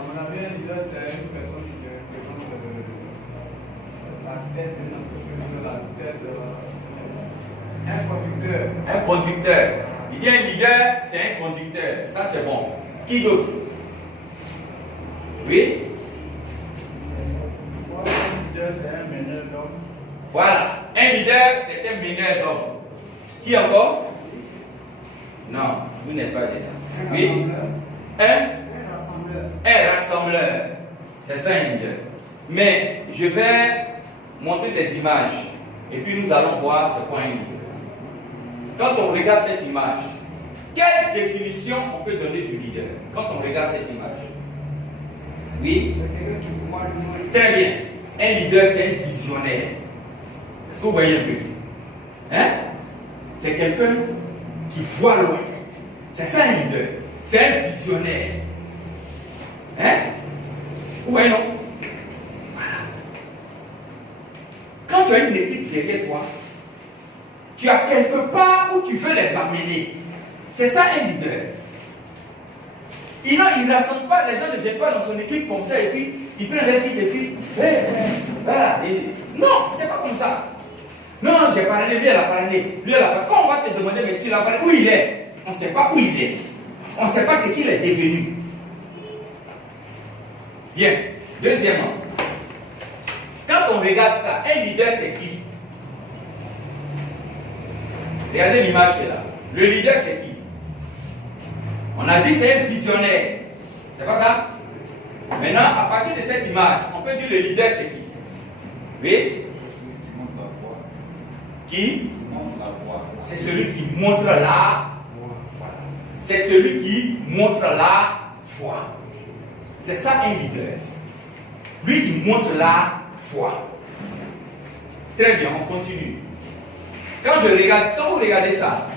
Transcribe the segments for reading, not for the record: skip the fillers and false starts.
mon avis, un leader, c'est une personne qui représente la tête de l'entreprise, la tête un conducteur. Un conducteur. Il dit un leader, c'est un conducteur. Ça, c'est bon. Qui d'autre? Oui? Un leader, c'est un meneur d'hommes. Voilà. Un leader, c'est un meneur d'hommes. Qui encore? Non, vous n'êtes pas déjà. Oui? Un rassembleur. C'est ça un leader. Mais je vais montrer des images. Et puis nous allons voir ce qu'est un leader. Quand on regarde cette image, quelle définition on peut donner du leader? Quand on regarde cette image. Oui? Très bien. Un leader, c'est un visionnaire. Est-ce que vous voyez un peu? Hein? C'est quelqu'un qui voit loin. C'est ça un leader. C'est un visionnaire. Hein? Ouais, non? Voilà. Quand tu as une équipe derrière toi, tu as quelque part où tu veux les amener. C'est ça un leader. Il ne rassemble pas, les gens ne viennent pas dans son équipe comme ça et puis ils prennent l'équipe et puis voilà. Non, c'est pas comme ça. Non, j'ai parlé, lui elle a parlé, lui elle a parlé. Quand on va te demander, mais tu l'as parlé, où il est? On ne sait pas où il est. On ne sait pas ce qu'il est devenu. Bien. Deuxièmement, quand on regarde ça, un leader c'est qui? Regardez l'image qui est là. Le leader c'est qui? On a dit c'est un visionnaire. C'est pas ça? Maintenant, à partir de cette image, on peut dire le leader c'est qui? Oui? Qui? C'est celui qui montre la voie. C'est celui qui montre la voie. C'est ça un leader. Lui, il montre la voie. Très bien, on continue. Quand vous regardez ça,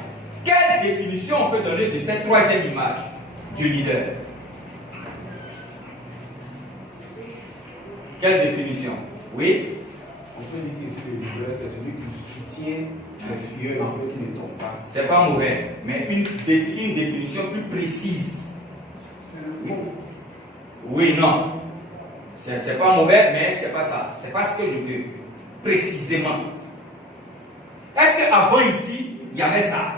quelle définition on peut donner de cette troisième image du leader? Quelle définition? Oui? On peut dire que le leader, c'est celui qui soutient ses filleuls en fait qui ne tombent pas. C'est pas mauvais, mais une définition plus précise. Oui, non. C'est pas mauvais, mais c'est pas ça. C'est pas ce que je veux. Précisément. Est-ce qu'avant ici, il y avait ça?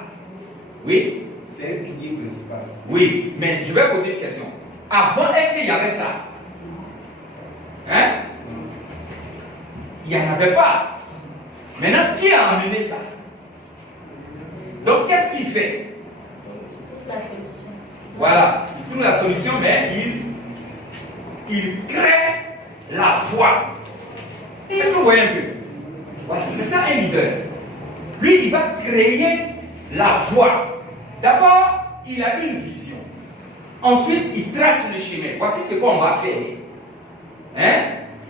Oui? C'est un pilier principal. Oui, mais je vais poser une question. Avant, est-ce qu'il y avait ça? Hein? Il n'y en avait pas. Maintenant, qui a amené ça? Donc, qu'est-ce qu'il fait? Il trouve la solution. Voilà, il trouve la solution, mais il crée la voie. Est-ce que vous voyez un peu? Voilà, c'est ça un leader. Lui, il va créer la voie. D'abord, il a une vision. Ensuite, il trace le chemin. Voici ce qu'on va faire. Hein?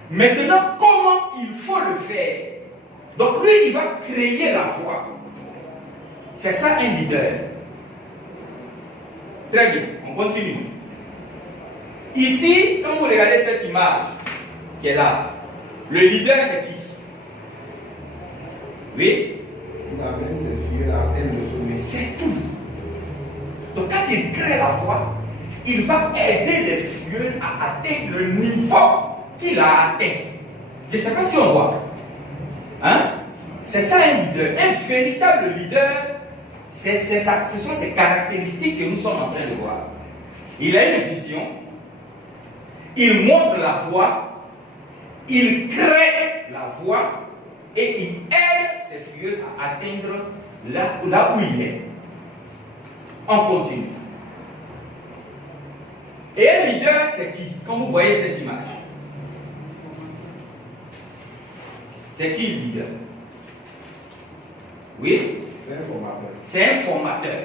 Maintenant, comment il faut le faire? Donc, lui, il va créer la voie. C'est ça un leader. Très bien, on continue. Ici, quand vous regardez cette image qui est là, le leader c'est qui? Oui? Il amène ses filleuls à atteindre le sommet. C'est tout. Donc quand il crée la voie, il va aider les filleuls à atteindre le niveau qu'il a atteint. Je ne sais pas si on voit. Hein? C'est ça un leader. Un véritable leader, ce sont ces caractéristiques que nous sommes en train de voir. Il a une vision, il montre la voie, il crée la voie et il aide ses filleuls à atteindre là où il est. On continue. Et un leader, c'est qui? Quand vous voyez cette image, c'est qui le leader? Oui? C'est un formateur. C'est un formateur.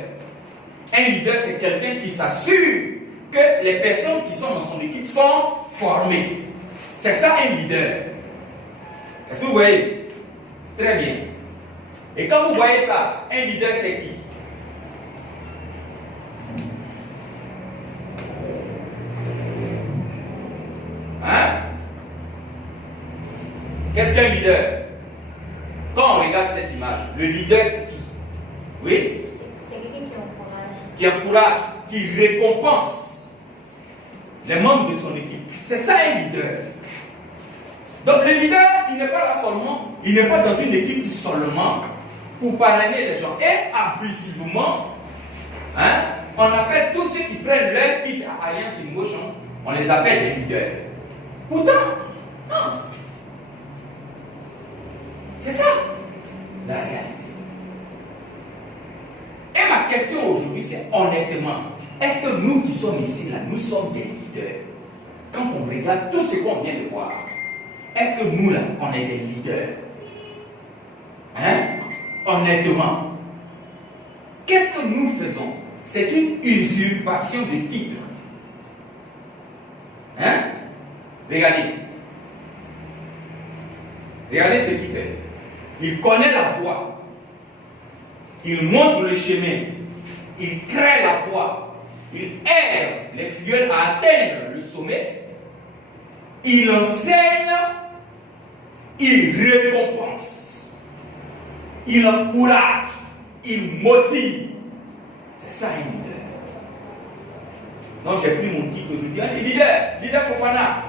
Un leader, c'est quelqu'un qui s'assure que les personnes qui sont dans son équipe sont formées. C'est ça un leader. Est-ce que vous voyez? Très bien. Et quand vous voyez ça, un leader, c'est qui? Hein? Qu'est-ce qu'un leader? Quand on regarde cette image, le leader, c'est qui? Oui? C'est quelqu'un qui encourage. Qui encourage, qui récompense. les membres de son équipe. C'est ça un leader. Donc le leader, il n'est pas là seulement, il n'est pas dans une équipe seulement pour parrainer les gens. Et abusivement, hein, on appelle tous ceux qui prennent leur kit à Alliance Emotion, on les appelle des leaders. Pourtant, non. C'est ça, la réalité. Et ma question aujourd'hui, c'est honnêtement, est-ce que nous qui sommes ici, là, nous sommes des leaders? Quand on regarde tout ce qu'on vient de voir, est-ce que nous, là, on est des leaders? Hein? Honnêtement. Qu'est-ce que nous faisons? C'est une usurpation de titre. Hein? Regardez. Regardez ce qu'il fait. Il connaît la voie. Il montre le chemin. Il crée la voie. Il aide les fuyeurs à atteindre le sommet. Il enseigne. Il récompense. Il encourage. Il motive. C'est ça un leader. Donc j'ai pris mon titre aujourd'hui. Leader Fofana.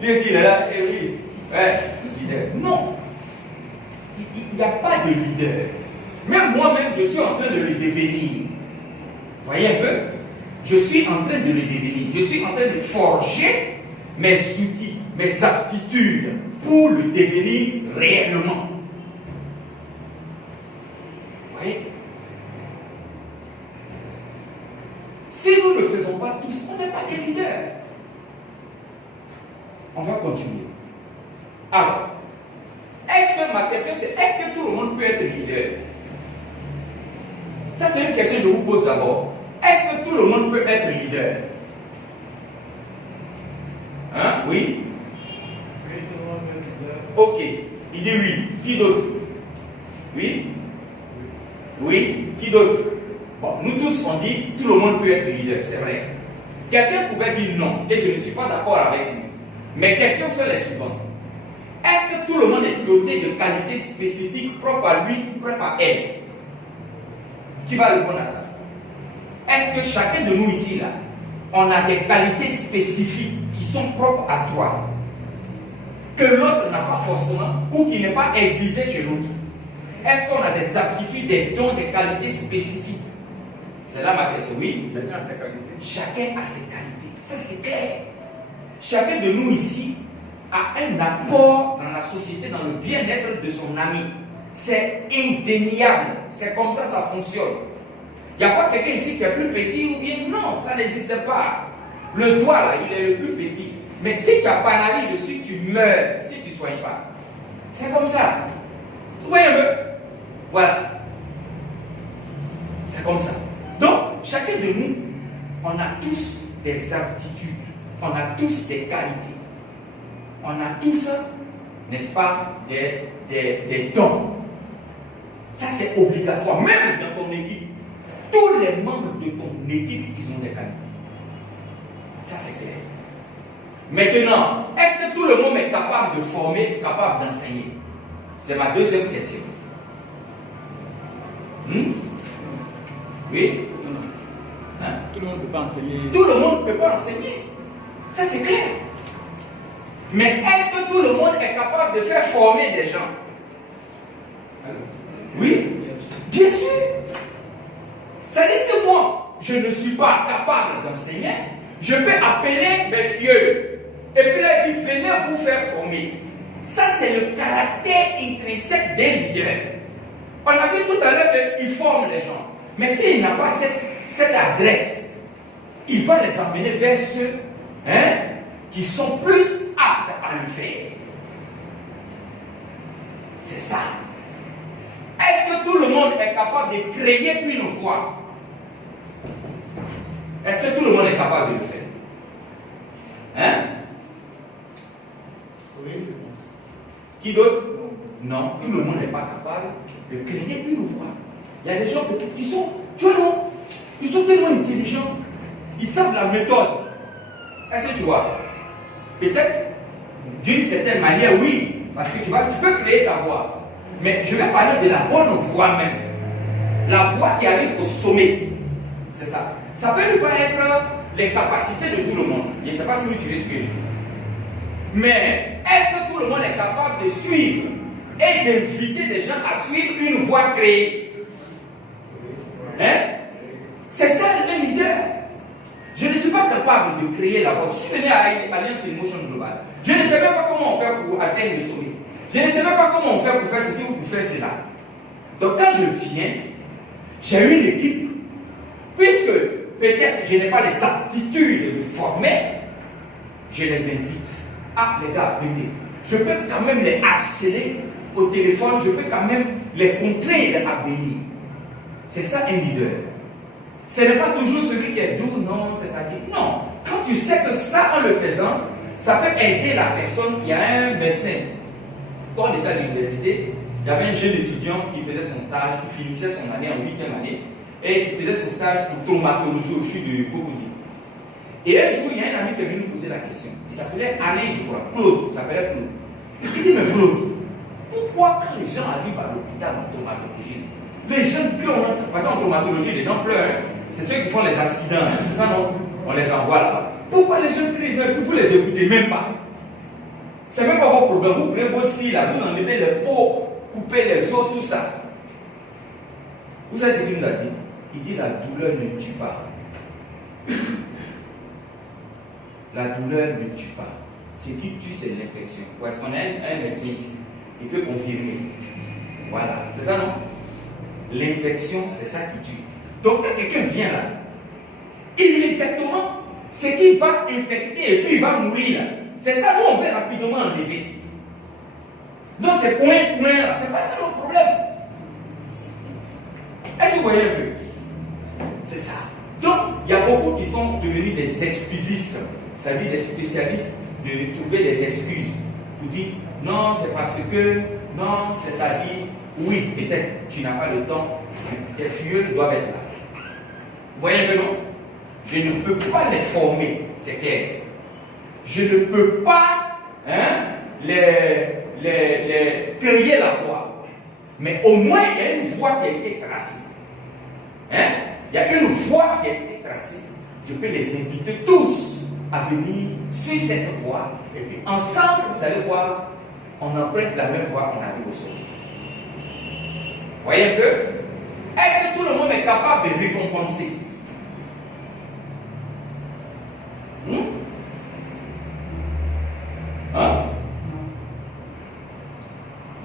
Lui là, et oui. Ouais, leader. Non. Il n'y a pas de leader. Même moi-même, je suis en train de le devenir. Vous voyez un peu? Je suis en train de le devenir. Je suis en train de forger mes outils, mes aptitudes pour le devenir réellement. Vous voyez? Si nous ne le faisons pas tous, on n'est pas des leaders. On va continuer. Alors, ma question c'est, est-ce que tout le monde peut être leader? Ça c'est une question que je vous pose d'abord. Est-ce que tout le monde peut être leader? Hein? Oui? Oui, tout le monde est leader. Ok. Il dit oui. Qui d'autre? Oui? Oui? Qui d'autre? Bon, nous tous on dit tout le monde peut être leader, c'est vrai. Quelqu'un pouvait dire non, et je ne suis pas d'accord avec lui. Mes questions sont les suivantes. Est-ce que tout le monde est doté de qualités spécifiques propres à lui ou propres à elle? Qui va répondre à ça? Est-ce que chacun de nous ici, là, on a des qualités spécifiques qui sont propres à toi, que l'autre n'a pas forcément ou qui n'est pas aiguisé chez l'autre? Est-ce qu'on a des aptitudes, des dons, des qualités spécifiques? C'est là ma question, oui? Chacun a ses qualités. Chacun a ses qualités, ça c'est clair. Chacun de nous ici a un apport dans la société, dans le bien-être de son ami. C'est indéniable, c'est comme ça ça fonctionne. Il n'y a pas quelqu'un ici qui est plus petit ou bien non, ça n'existe pas. Le doigt là, il est le plus petit. Mais si tu as panarie dessus, tu meurs si tu ne soignes pas. C'est comme ça. Vous voyez un peu? Voilà. C'est comme ça. Donc, chacun de nous, on a tous des aptitudes, on a tous des qualités, on a tous, n'est-ce pas, des dons. Ça, c'est obligatoire. Même dans ton équipe, tous les membres de ton équipe, ils ont des qualités. Ça, c'est clair. Maintenant, est-ce que tout le monde est capable de former, capable d'enseigner? C'est ma deuxième question. Oui? Hein? Tout le monde ne peut pas enseigner. Tout le monde ne peut pas enseigner. Ça, c'est clair. Mais est-ce que tout le monde est capable de faire former des gens? Oui? Bien sûr. Ça dit, si moi, je ne suis pas capable d'enseigner, je peux appeler mes vieux. Et puis là, il dit, venez vous faire former. Ça, c'est le caractère intrinsèque d'un leader. On a vu tout à l'heure qu'il forme les gens. Mais s'il n'a pas cette adresse, il va les emmener vers ceux qui sont plus aptes à le faire. C'est ça. Est-ce que tout le monde est capable de créer une voie? Est-ce que tout le monde est capable de le faire? Hein? Oui, je pense. Qui d'autre? Non, tout le monde n'est pas capable de créer une voie. Il y a des gens qui sont, tu vois non, ils sont tellement intelligents, ils savent la méthode. Est-ce que tu vois? Peut-être, d'une certaine manière, oui, parce que tu peux créer ta voie. Mais je vais parler de la bonne voie même. La voie qui arrive au sommet. C'est ça. Ça peut ne pas être les capacités de tout le monde. Je ne sais pas si vous suivez ce que je dis. Mais est-ce que tout le monde est capable de suivre et d'inviter des gens à suivre une voie créée? Hein? C'est ça un leader. Je ne suis pas capable de créer la voie. Je suis venu à Alliance Emotion Global. Je ne savais pas comment on fait pour atteindre le sommet. Je ne savais pas comment on fait pour faire ceci ou pour faire cela. Donc quand je viens, j'ai une équipe. Puisque peut-être je n'ai pas les aptitudes de me former, je les invite. Ah les gars, venez. Je peux quand même les harceler au téléphone, je peux quand même les contraindre à venir. C'est ça un leader. Ce n'est pas toujours celui qui est doux, non, c'est-à-dire, non. Quand tu sais que ça, en le faisant, ça peut aider la personne. Il y a un médecin. Quand on était à l'université, il y avait un jeune étudiant qui faisait son stage, qui finissait son année en 8e année, et il faisait son stage pour traumatologie au CHU de Cocody. Et un jour, il y a un ami qui est venu nous poser la question. Il s'appelait Alain, je crois, Claude, il s'appelait Claude. Il dit, mais Claude, pourquoi quand les gens arrivent à l'hôpital en traumatologie, les jeunes pleurent? Parce qu'en traumatologie, les gens pleurent. Hein? C'est ceux qui font les accidents. C'est ça, non? On les envoie là-bas. Pourquoi les jeunes crient? Vous les écoutez même pas. C'est même pas votre problème. Vous prenez vos cils là, vous enlevez les peaux, coupez les os, tout ça. Vous savez ce qu'il nous a dit? Il dit la douleur ne tue pas. La douleur ne tue pas. Ce qui tue, c'est l'infection. Parce qu'on a un médecin ici. Il peut confirmer. Voilà. C'est ça, non? L'infection, c'est ça qui tue. Donc, quand quelqu'un vient là, immédiatement, c'est qu'il va infecter et puis il va mourir là. C'est ça, nous, on veut rapidement enlever. Donc, c'est point là. C'est pas ça notre problème. Est-ce que vous voyez un peu? C'est ça. Donc, il y a beaucoup qui sont devenus des excusistes, c'est-à-dire des spécialistes de trouver des excuses. Vous dites, non, c'est parce que, non, c'est-à-dire, oui, peut-être tu n'as pas le temps, tes furieux doivent être là. Vous voyez un peu, non? Je ne peux pas les former, c'est clair. Je ne peux pas les créer la voie. Mais au moins, il y a une voie qui a été tracée. Il y a une voie qui a été tracée. Je peux les inviter tous à venir sur cette voie. Et puis ensemble, vous allez voir, on emprunte la même voie, on arrive au sommet. Vous voyez un peu? Est-ce que tout le monde est capable de récompenser?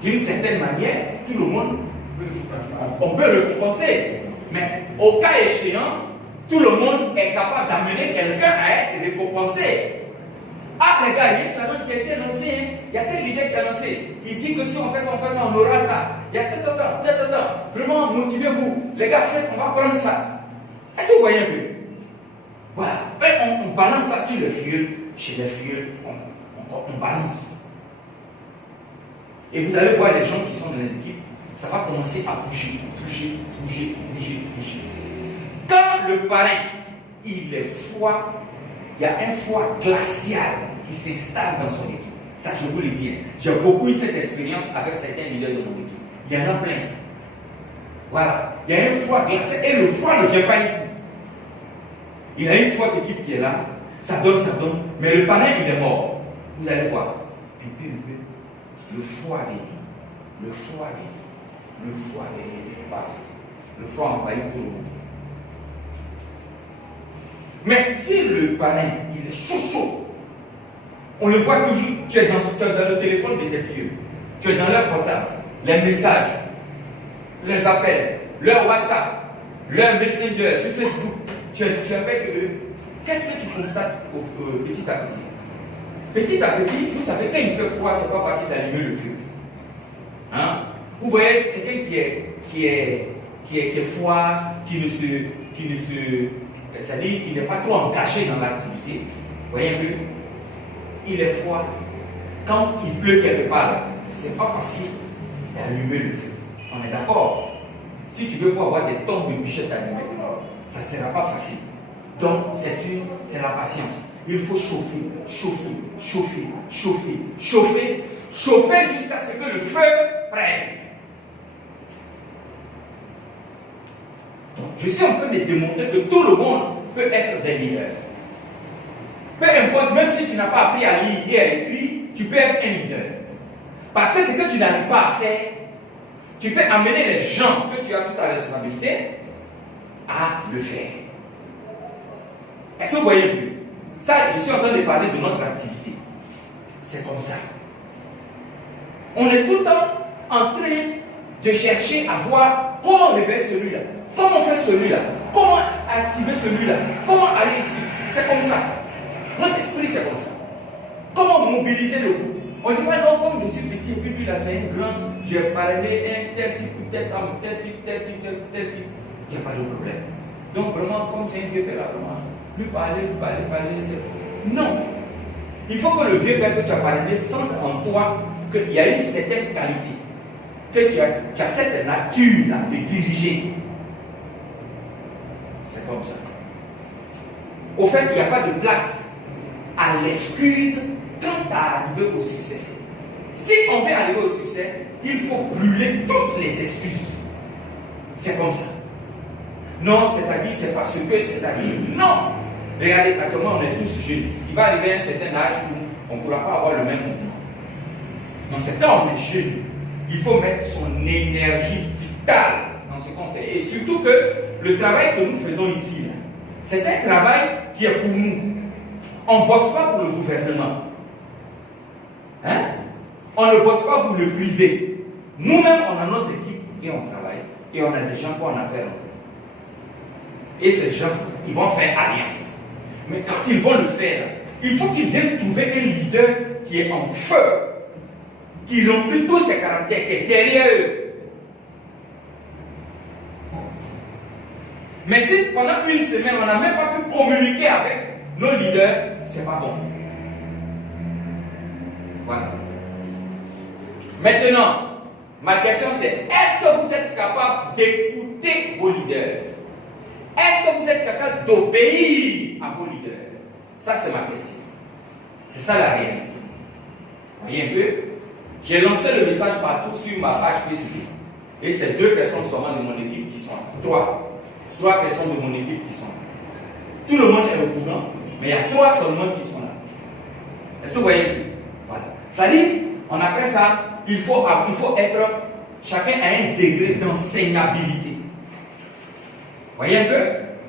D'une certaine manière, tout le monde on peut récompenser. Mais au cas échéant, tout le monde est capable d'amener quelqu'un à être récompensé. Ah les gars, il y a un challenge qui a été lancé, hein? Il y a tel leader qui a lancé. Il dit que si on fait ça, on aura ça. Il y a vraiment motivez-vous. Les gars, on va prendre ça. Est-ce que vous voyez un peu? Voilà. On balance ça sur le filleul. Chez les filleuls, on balance. Et vous allez voir les gens qui sont dans les équipes, ça va commencer à bouger. Quand le parrain, il est froid, il y a un froid glacial qui s'installe dans son équipe. Ça, je vous le dis. J'ai beaucoup eu cette expérience avec certains leaders de mon équipe. Il y en a plein. Voilà. Il y a un froid glacial et le froid ne vient pas du coup. Il y a une forte équipe qui est là, ça donne. Mais le parrain, il est mort. Vous allez voir. Un peu. Le froid vient. Le froid envahit tout le monde. Mais si le parrain, il est chaud, on le voit toujours, tu es dans le téléphone de tes filles, tu es dans leur portable, les messages, les appels, leur WhatsApp, leur Messenger sur Facebook, tu es avec eux. Qu'est-ce que tu constates petit à petit? Petit à petit, vous savez, quand il fait froid, c'est pas facile d'allumer le feu. Vous voyez quelqu'un qui est froid, c'est-à-dire qui n'est pas trop engagé dans l'activité. Vous voyez un peu? Il est froid. Quand il pleut quelque part, c'est pas facile d'allumer le feu. On est d'accord? Si tu veux avoir des tonnes de bûchettes allumées, ça ne sera pas facile. Donc, c'est la patience. Il faut chauffer jusqu'à ce que le feu prenne. Donc, je suis en train de démontrer que tout le monde peut être des leaders. Peu importe, même si tu n'as pas appris à lire et à écrire, tu peux être un leader. Parce que ce que tu n'arrives pas à faire, tu peux amener les gens que tu as sous ta responsabilité à le faire. Est-ce que vous voyez un peu? Ça, je suis en train de parler de notre activité. C'est comme ça. On est tout le temps en train de chercher à voir comment réveiller celui-là, comment faire celui-là, comment activer celui-là, comment aller ici. C'est comme ça. Notre esprit, c'est comme ça. Comment mobiliser le groupe? On ne dit pas non, comme je suis petit, et puis lui là, c'est un grand, j'ai parlé un tel type, tel homme, tel type, tel type, tel type. Il n'y a pas de problème. Donc vraiment, comme c'est un vieux père, vraiment, lui parler, c'est... Non. Il faut que le vieux père que tu as parlé sente en toi qu'il y a une certaine qualité, que tu as cette nature-là de diriger. C'est comme ça. Au fait, il n'y a pas de place à l'excuse quant à arriver au succès. Si on veut arriver au succès, il faut brûler toutes les excuses. C'est comme ça. Non, c'est-à-dire, c'est parce que, c'est-à-dire, non. Regardez, actuellement, on est tous jeunes. Il va arriver à un certain âge où on ne pourra pas avoir le même mouvement. Donc, c'est quand on est jeune, il faut mettre son énergie vitale dans ce qu'on fait. Et surtout que le travail que nous faisons ici, là, c'est un travail qui est pour nous. On ne bosse pas pour le gouvernement. Hein? On ne bosse pas pour le privé. Nous-mêmes, on a notre équipe et on travaille. Et on a des gens qu'on a affaire. Et ces gens, ils vont faire alliance. Mais quand ils vont le faire, il faut qu'ils viennent trouver un leader qui est en feu, qui remplit tous ses caractères, qui est derrière eux. Mais si pendant une semaine, on n'a même pas pu communiquer avec nos leaders, c'est pas bon. Voilà. Maintenant, ma question c'est, est-ce que vous êtes capable d'écouter vos leaders? Est-ce que vous êtes capable d'obéir à vos leaders? Ça, c'est ma question. C'est ça la réalité. Vous voyez un peu? J'ai lancé le message partout sur ma page Facebook. Et c'est 2 personnes seulement de mon équipe qui sont là. 3 personnes de mon équipe qui sont là. Tout le monde est au courant, mais il y a 3 seulement qui sont là. Est-ce que vous voyez? Voilà. Ça dit, on appelle ça, il faut être, chacun a un degré d'enseignabilité. Vous voyez un peu?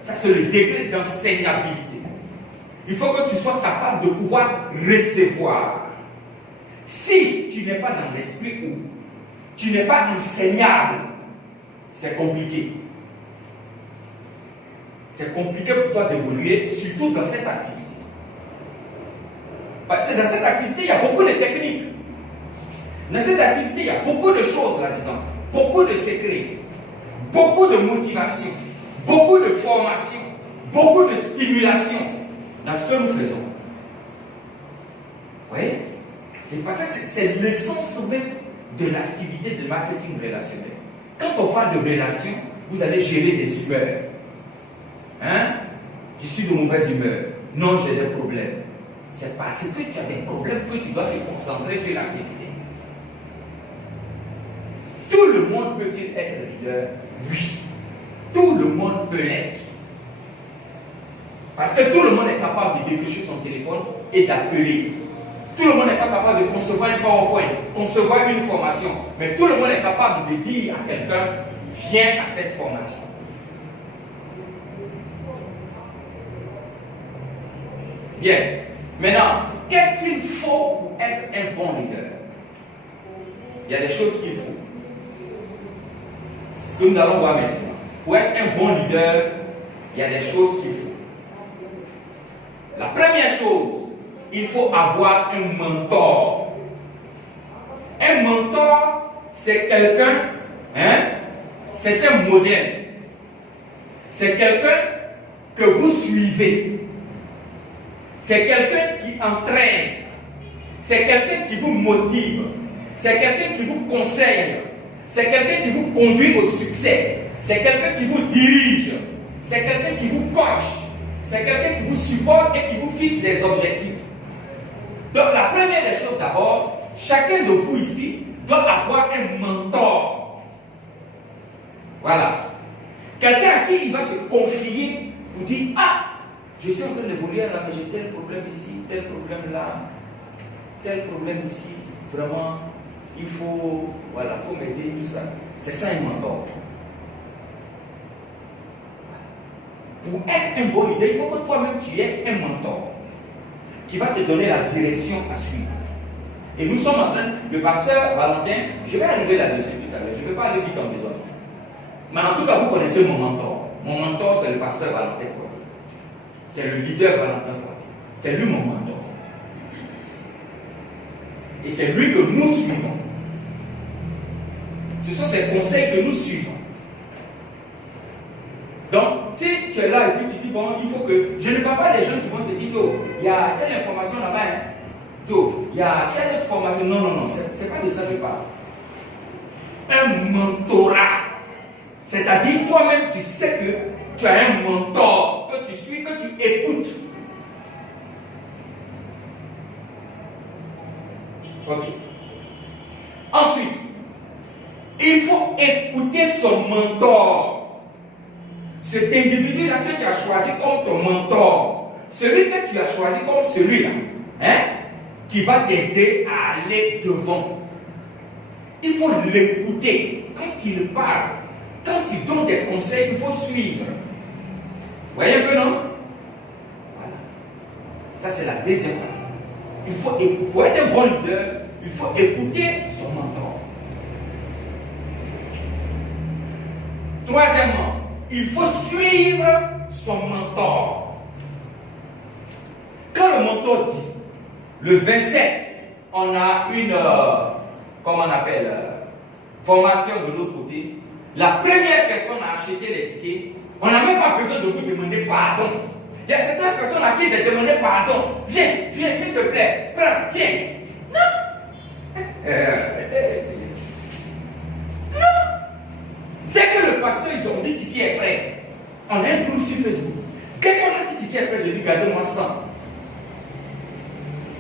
Ça, c'est le degré d'enseignabilité. Il faut que tu sois capable de pouvoir recevoir. Si tu n'es pas dans l'esprit où tu n'es pas enseignable, c'est compliqué. C'est compliqué pour toi d'évoluer, surtout dans cette activité. Parce que dans cette activité, il y a beaucoup de techniques. Dans cette activité, il y a beaucoup de choses là-dedans. Beaucoup de secrets. Beaucoup de motivation. Beaucoup de formation. Beaucoup de stimulation dans ce que nous faisons. Vous voyez? Et parce que c'est l'essence même de l'activité de marketing relationnel. Quand on parle de relation, vous allez gérer des humeurs. Hein? Je suis de mauvaise humeur. Non, j'ai des problèmes. C'est parce que tu as des problèmes que tu dois te concentrer sur l'activité. Tout le monde peut-il être leader? Oui. Tout le monde peut l'être. Parce que tout le monde est capable de décrocher son téléphone et d'appeler. Tout le monde n'est pas capable de concevoir un PowerPoint, concevoir une formation. Mais tout le monde est capable de dire à quelqu'un, viens à cette formation. Bien. Maintenant, qu'est-ce qu'il faut pour être un bon leader? Il y a des choses qu'il faut. C'est ce que nous allons voir maintenant. Pour être un bon leader, il y a des choses qu'il faut. La première chose, il faut avoir un mentor. Un mentor, c'est quelqu'un, c'est un modèle. C'est quelqu'un que vous suivez. C'est quelqu'un qui entraîne. C'est quelqu'un qui vous motive. C'est quelqu'un qui vous conseille. C'est quelqu'un qui vous conduit au succès. C'est quelqu'un qui vous dirige. C'est quelqu'un qui vous coach. C'est quelqu'un qui vous supporte et qui vous fixe des objectifs. Donc la première des choses d'abord, chacun de vous ici doit avoir un mentor. Voilà. Quelqu'un à qui il va se confier pour dire, ah, Je suis en train d'évoluer là, mais j'ai tel problème ici, tel problème là, tel problème ici. Vraiment, il faut, voilà, faut m'aider, tout ça. C'est ça un mentor. Pour être un bon leader, il faut que toi-même tu aies un mentor qui va te donner la direction à suivre. Et nous sommes en train, le pasteur Valentin, je vais arriver là-dessus tout à l'heure, je ne vais pas aller vite en désordre. Mais en tout cas, vous connaissez mon mentor. Mon mentor, c'est le pasteur Valentin Kouaké. C'est le leader Valentin Kouaké. C'est lui mon mentor. Et c'est lui que nous suivons. Ce sont ses conseils que nous suivons. Donc, si tu es là et puis tu dis, bon, il faut que... Je ne parle pas des gens qui vont te dire, oh, il y a telle information là-bas, hein. Oh, il y a telle autre formation. Non, non, non, c'est pas de ça que je parle. Un mentorat. C'est-à-dire, toi-même, tu sais que tu as un mentor, que tu suis, que tu écoutes. Ok. Ensuite, il faut écouter son mentor. Cet individu-là que tu as choisi comme ton mentor, celui que tu as choisi comme celui-là, hein, qui va t'aider à aller devant. Il faut l'écouter. Quand il parle, quand il donne des conseils, il faut suivre. Vous voyez un peu, non? Voilà. Ça, c'est la deuxième partie. Il faut écouter. Pour être un bon leader, il faut écouter son mentor. Troisièmement, il faut suivre son mentor. Quand le mentor dit, le 27, on a une, comment on appelle, formation de l'autre côté, la première personne à acheter les tickets, on n'a même pas besoin de vous demander pardon. Il y a certaines personnes à qui j'ai demandé pardon. Viens, viens, s'il te plaît, prends, tiens. Non. Non. Dès que le pasteur, ils ont dit ticket est prêt, on a un groupe sur Facebook. Dès qu'on a dit ticket est prêt, je dis gardez-moi ça.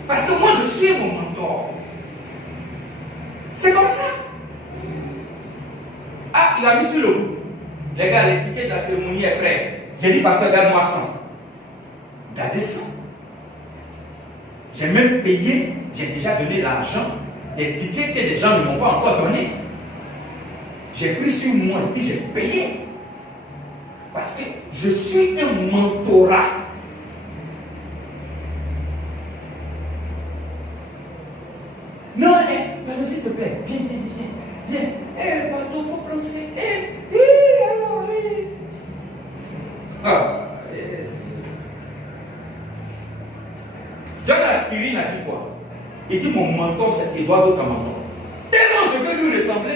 Parce que moi, je suis mon mentor. C'est comme ça. Ah, il a mis sur le groupe. Les gars, les tickets de la cérémonie est prêt. J'ai dit, pasteur, garde-moi 100. Gardez ça. J'ai même payé, j'ai déjà donné l'argent des tickets que les gens ne m'ont pas encore donné. J'ai pris sur moi et puis j'ai payé. Parce que je suis un mentorat. Non, pardon, s'il te plaît, viens, viens, viens, viens. Pardon, il faut prendre ça. John Aspirine a dit quoi? Il dit mon mentor c'est Edouard Kamanto. Tellement je veux lui ressembler.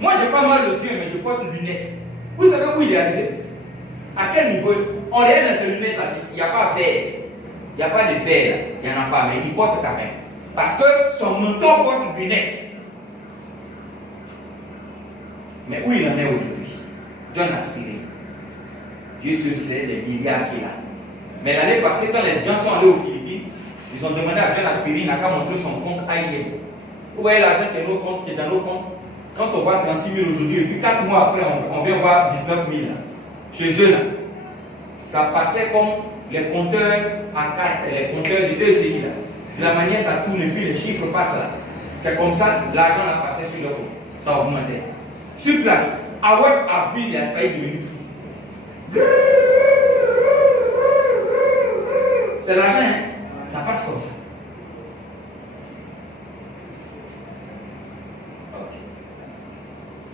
Moi j'ai pas mal aux yeux mais je porte une lunette. Vous savez où il est arrivé? À quel niveau? On regarde dans ces lunettes là, il n'y a pas vert. Il n'y a pas de vert là. Il n'y en a pas, mais il porte quand même. Parce que son mentor porte une lunette. Mais où il en est aujourd'hui? John Aspirine. Dieu seul sait les milliards qu'il a. Mais l'année passée, quand les gens sont allés aux Philippines, ils ont demandé à John Aspirine à montrer son compte AIM. Vous voyez l'argent qui est dans nos comptes? Quand on voit 36 000 aujourd'hui, et puis 4 mois après, on vient voir 19 000 là. Chez eux là. Ça passait comme les compteurs à carte, les compteurs de ECI là. De la manière ça tourne et puis les chiffres passent là. C'est comme ça, l'argent a passé sur le compte. Ça augmentait. Sur place, Aweb a vu, il a failli devenir fou. C'est l'argent, hein? Ça passe comme ça. Okay.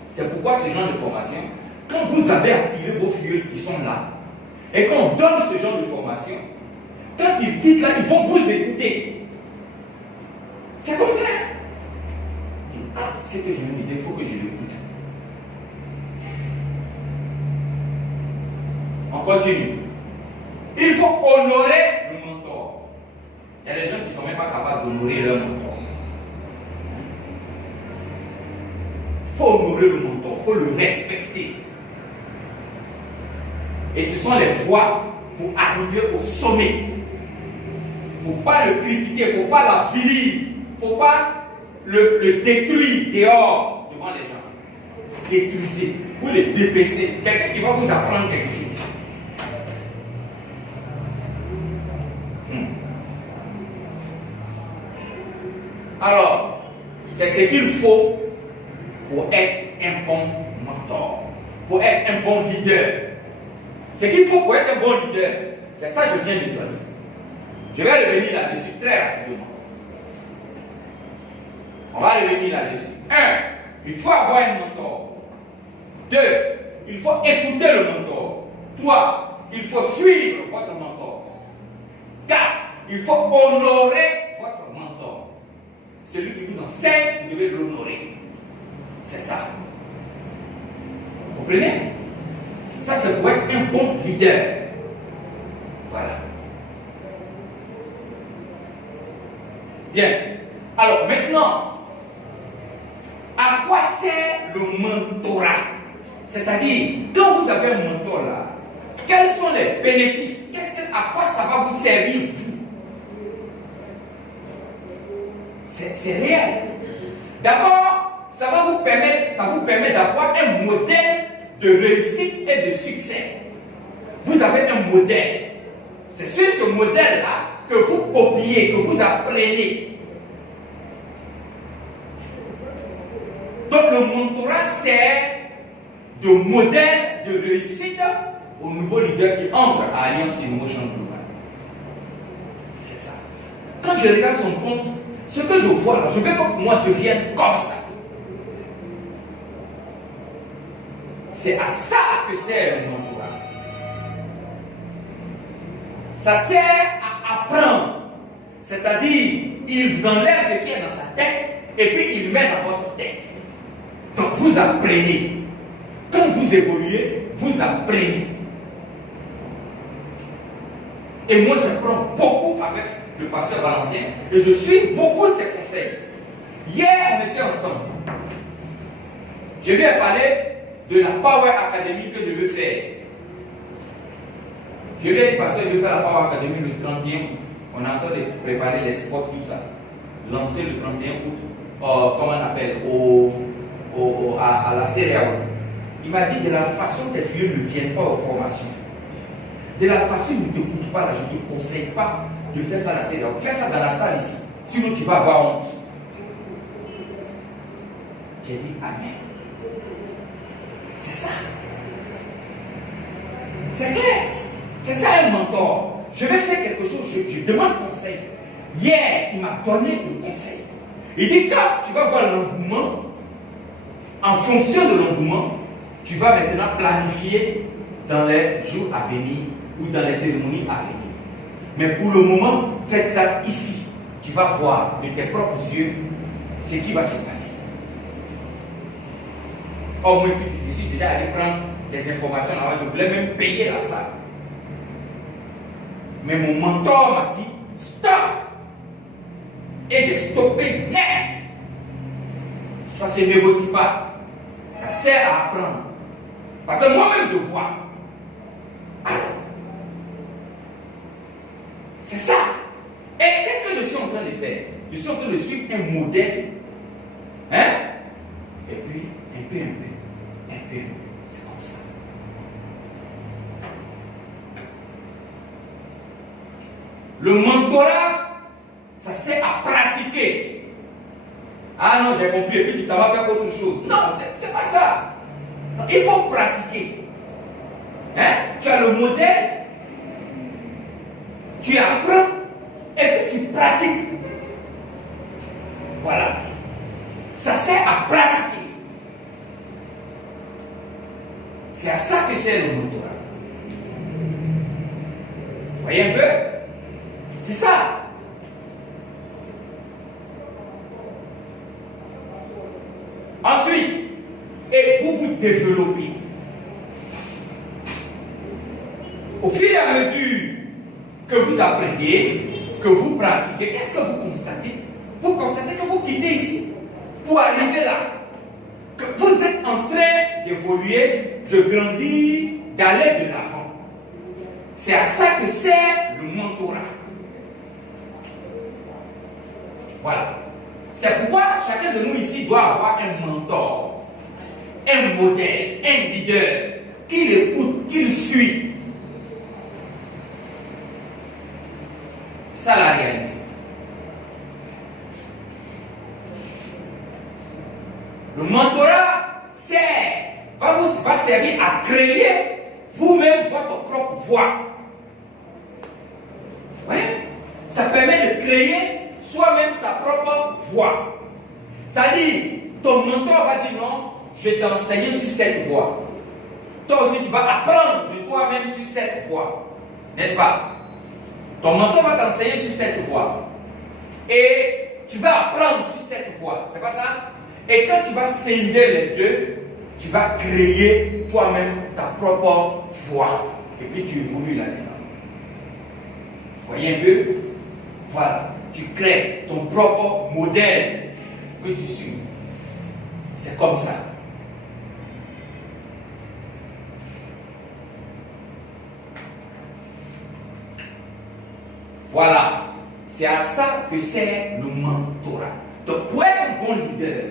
C'est pourquoi ce genre de formation, quand vous avez activé vos filles qui sont là, et qu'on donne ce genre de formation, quand ils quittent là, ils vont vous écouter. C'est comme ça. Dis, ah, c'est que j'ai une idée, il faut que je l'écoute. On continue. Il faut honorer le mentor. Il y a des gens qui ne sont même pas capables d'honorer leur mentor. Il faut honorer le mentor, il faut le respecter. Et ce sont les voies pour arriver au sommet. Il ne faut pas le critiquer, il ne faut pas l'affiler, il ne faut pas le détruire dehors devant les gens. Détruisez, vous le dépêchez. Quelqu'un qui va vous apprendre quelque chose. Alors, c'est ce qu'il faut pour être un bon mentor, pour être un bon leader. Ce qu'il faut pour être un bon leader, c'est ça que je viens de donner. Je vais revenir là-dessus très rapidement. On va revenir là-dessus. 1. Il faut avoir un mentor. 2. Il faut écouter le mentor. 3. Il faut suivre votre mentor. 4. Il faut honorer votre mentor. Celui qui vous enseigne, vous devez l'honorer. C'est ça. Vous comprenez? Ça, c'est pour être un bon leader. Voilà. Bien. Alors maintenant, à quoi sert le mentorat? C'est-à-dire, quand vous avez un mentor là, quels sont les bénéfices? À quoi ça va vous servir, vous? C'est réel. D'abord, ça vous permet d'avoir un modèle de réussite et de succès. Vous avez un modèle. C'est sur ce modèle-là que vous copiez, que vous apprenez. Donc le mentorat sert de modèle de réussite aux nouveaux leaders qui entrent à Alliance Innovation Global. C'est ça. Quand je regarde son compte, ce que je vois là, je veux que moi devienne comme ça. C'est à ça que sert le mentorat. Ça sert à apprendre. C'est-à-dire, il enlève ce qui est dans sa tête et puis il met dans votre tête. Donc vous apprenez. Quand vous évoluez, vous apprenez. Et moi, j'apprends beaucoup avec le pasteur Valentin et je suis beaucoup ses conseils. Hier, on était ensemble. Je lui ai parlé de la Power Academy que je veux faire. Je lui ai dit, pasteur, je veux faire la Power Academy le 31 août. On est en train de préparer les spots, tout ça. Lancer le 31 août, comment on appelle, à la céréale. Il m'a dit, de la façon tes vieux ne viennent pas aux formations, de la façon ils ne t'écoutent pas là, je ne te conseille pas de faire ça à la céréale. Fais ça dans la salle ici, sinon tu vas avoir honte. J'ai dit, amen. C'est ça. C'est clair. C'est ça un mentor. Je vais faire quelque chose, je demande conseil. Hier, il m'a donné le conseil. Il dit, quand tu vas voir l'engouement, en fonction de l'engouement, tu vas maintenant planifier dans les jours à venir ou dans les cérémonies à venir. Mais pour le moment, faites ça ici. Tu vas voir de tes propres yeux ce qui va se passer. Oh, moi, je suis déjà allé prendre des informations là-bas. Je voulais même payer la salle. Mais mon mentor m'a dit, stop! Et j'ai stoppé net. Ça ne se négocie pas. Ça sert à apprendre. Parce que moi-même, je vois. Alors, c'est ça. Et qu'est-ce que je suis en train de faire? Je suis en train de suivre un modèle. Hein? Et puis, un peu. C'est comme ça. Le mentorat, ça sert à pratiquer. Ah non, j'ai compris, et puis tu t'en vas faire autre chose. Non, c'est pas ça. Non, il faut pratiquer. Hein? Tu as le modèle, tu apprends, et puis tu pratiques. Voilà. Ça sert à pratiquer. C'est à ça que sert le mentorat. Vous voyez un peu? C'est ça. Ensuite, et vous vous développez. Au fur et à mesure que vous apprenez, que vous pratiquez, qu'est-ce que vous constatez? Vous constatez que vous quittez ici pour arriver là. Que vous êtes en train d'évoluer, de grandir, d'aller de l'avant. C'est à ça que sert le mentorat. Voilà. C'est pourquoi chacun de nous ici doit avoir un mentor, un modèle, un leader, qui l'écoute, qui le suit. Ça la réalité. Le mentorat va servir à créer vous-même votre propre voie. Ouais. Ça permet de créer soi-même sa propre voie. C'est-à-dire, ton mentor va dire non, je vais t'enseigner sur cette voie. Toi aussi, tu vas apprendre de toi-même sur cette voie. N'est-ce pas? Ton mentor va t'enseigner sur cette voie. Et tu vas apprendre sur cette voie. C'est pas ça? Et quand tu vas scinder les deux, tu vas créer toi-même ta propre voie. Et puis tu évolues là-dedans. Voyez un peu? Voilà. Tu crées ton propre modèle que tu suis. C'est comme ça. Voilà. C'est à ça que sert le mentorat. Donc, pour être un bon leader,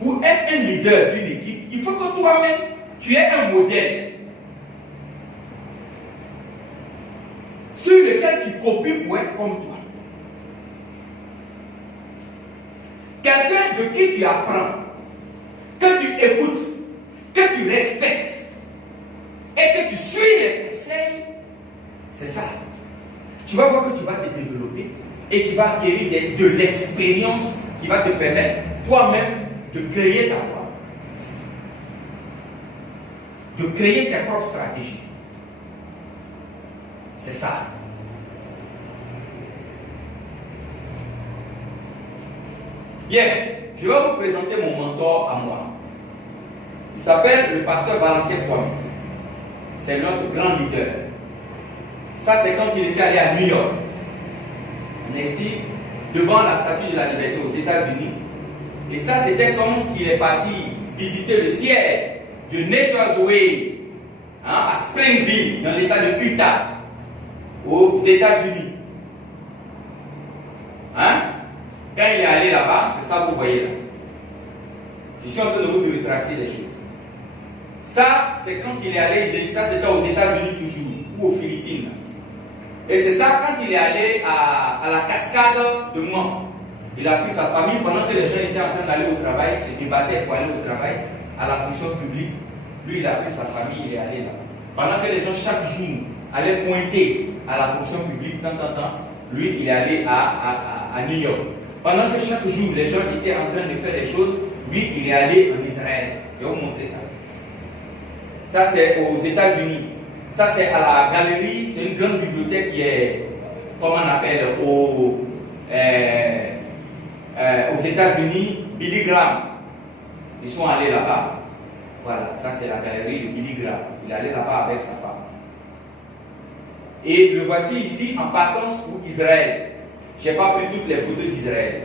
pour être un leader d'une équipe, il faut que toi-même, tu aies un modèle sur lequel tu copies pour être comme toi. Quelqu'un de qui tu apprends, que tu écoutes, que tu respectes et que tu suis les conseils, c'est ça. Tu vas voir que tu vas te développer et tu vas acquérir de l'expérience qui va te permettre toi-même de créer ta voie, de créer tes propres stratégies. C'est ça. Bien, je vais vous présenter mon mentor à moi. Il s'appelle le pasteur Valentin Kwame. C'est notre grand leader. Ça, c'est quand il était allé à New York. On est ici, devant la statue de la liberté aux États-Unis. Et ça, c'était quand il est parti visiter le siège de Nature's Way, à Springfield, dans l'état de Utah, aux États-Unis. Quand il est allé là-bas, c'est ça que vous voyez là. Je suis en train de vous retracer les choses. Ça, c'est quand il est allé, ça c'était aux États-Unis toujours, ou aux Philippines. Et c'est ça quand il est allé à la cascade de Mont. Il a pris sa famille pendant que les gens étaient en train d'aller au travail, se débattaient pour aller au travail, à la fonction publique. Lui, il a pris sa famille, il est allé là. Pendant que les gens chaque jour allaient pointer à la fonction publique, tant, lui, il est allé à New York. Pendant que chaque jour, les gens étaient en train de faire des choses, lui, il est allé en Israël. Je vais vous montrer ça. Ça, c'est aux États-Unis. Ça, c'est à la galerie. C'est une grande bibliothèque qui est, comment on appelle, aux États-Unis, Billy Graham. Ils sont allés là-bas. Voilà, ça, c'est la galerie de Billy Graham. Il est allé là-bas avec sa femme. Et le voici ici en partance pour Israël. Je n'ai pas pris toutes les photos d'Israël.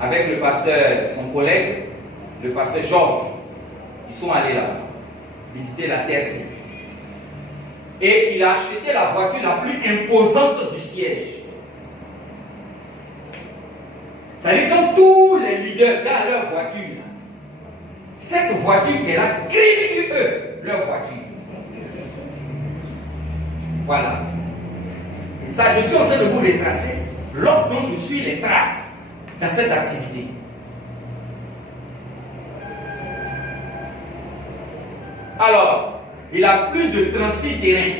Avec le pasteur, son collègue, le pasteur Georges, ils sont allés là-bas, visiter la terre sainte. Et il a acheté la voiture la plus imposante du siège. C'est-à-dire quand tous les leaders dans leur voiture, cette voiture qui est là, crie sur eux, leur voiture. Voilà. Ça, je suis en train de vous retracer l'ordre dont je suis les traces dans cette activité. Alors, il a plus de 36 terrains.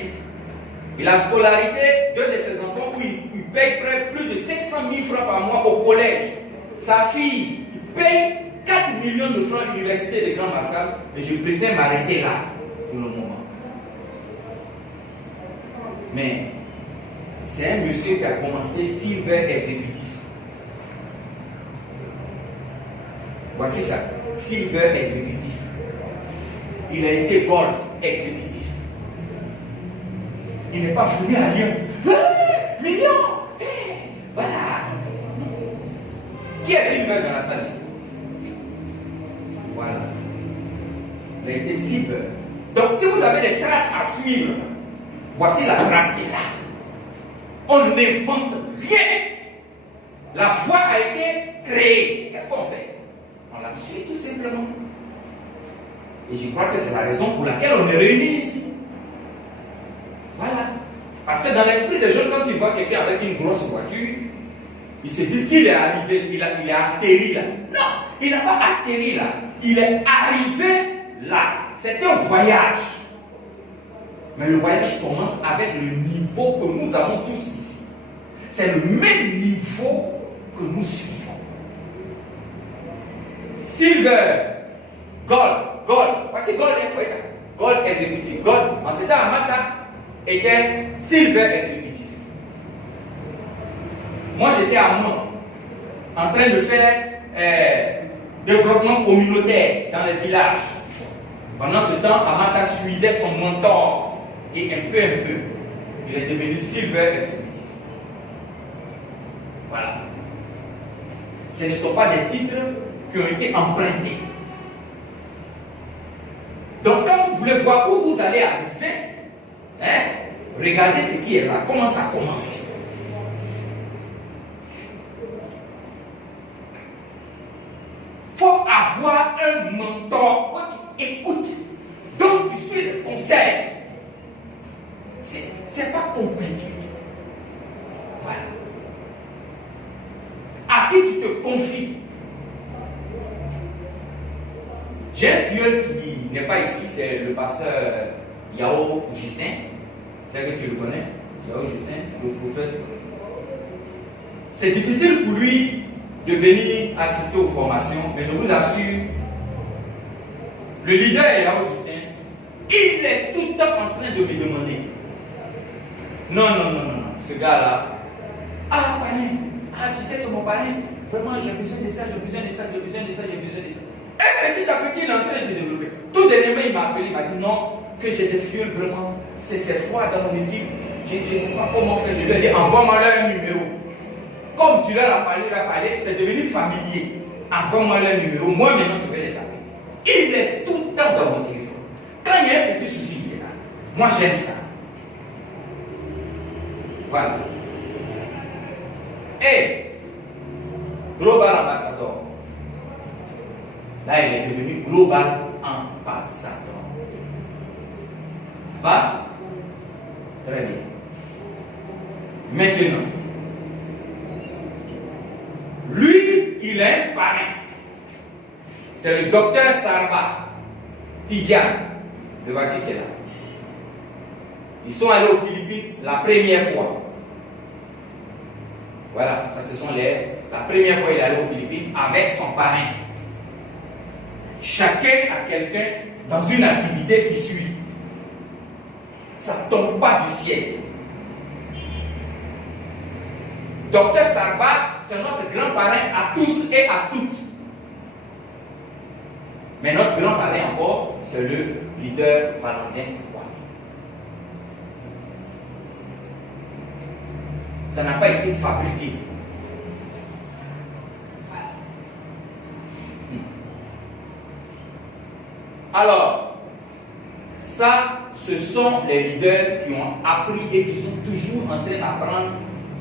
Et la scolarité d'un de ses enfants, où il paye plus de 500 000 francs par mois au collège. Sa fille, il paye 4 millions de francs à l'université de Grand Bassam, mais je préfère m'arrêter là pour le moment. Mais c'est un monsieur qui a commencé Silver Exécutif. Voici ça, Silver Exécutif. Il a été Gold Exécutif. Il n'est pas venu à Alliance. Millions! Voilà. Qui est Silver dans la salle ici? Voilà. Il a été Silver. Donc si vous avez des traces à suivre, voici la trace qui est là. On n'invente rien. La foi a été créée. Qu'est-ce qu'on fait? On la suit tout simplement. Et je crois que c'est la raison pour laquelle on est réunis ici. Voilà. Parce que dans l'esprit des jeunes, quand ils voient quelqu'un avec une grosse voiture, ils se disent qu'il est arrivé, il a atterri là. Non, Il n'a pas atterri là. Il est arrivé là. C'est un voyage. Mais le voyage commence avec le niveau que nous avons tous ici. C'est le même niveau que nous suivons. Silver, Gold. Voici Gold, voyez ça? Gold exécutif. Gold, en ce temps, Amata était Silver exécutif. Moi, j'étais à Mont, en train de faire développement communautaire dans les villages. Pendant ce temps, Amata suivait son mentor. Et un peu, il est devenu Silver exécutif. Voilà. Ce ne sont pas des titres qui ont été empruntés. Donc, quand vous voulez voir où vous allez arriver, regardez ce qui est là, comment ça a commencé. Il faut avoir un mentor que tu écoutes, donc tu suis le conseil. C'est pas compliqué. Voilà. À qui tu te confies? J'ai un filleul qui n'est pas ici, c'est le pasteur Yao Justin. C'est que tu le connais, Yao Justin, le prophète. C'est difficile pour lui de venir assister aux formations, mais je vous assure, le leader Yao Justin, il est tout le temps en train de me demander. Non, ce gars-là, tu sais que mon parrain, vraiment j'ai besoin de ça. Un petit à petit, il est en train de se développer. Tout dernièrement, il m'a appelé, il m'a dit non, que j'ai des fioles vraiment, c'est froid dans mon équipe, je ne sais pas comment faire. Je lui ai dit, envoie-moi leur numéro. Comme tu leur as parlé, c'est devenu familier. Envoie-moi leur numéro, moi maintenant je vais les appeler. Il est tout le temps dans mon téléphone. Quand il y a un petit souci, il est là. Moi j'aime ça. Voilà. Et Global Ambassador. Là, il est devenu Global Ambassador. C'est pas? Très bien. Maintenant, lui, il est un parrain. C'est le docteur Sarba Tidiane. Le voici qui est là. Ils sont allés aux Philippines la première fois. Voilà, ça ce sont la première fois il est allé aux Philippines avec son parrain. Chacun a quelqu'un dans une activité qui suit. Ça ne tombe pas du ciel. Docteur Sarba, c'est notre grand parrain à tous et à toutes. Mais notre grand parrain encore, c'est le leader Valentin. Ça n'a pas été fabriqué. Alors, ça, ce sont les leaders qui ont appris et qui sont toujours en train d'apprendre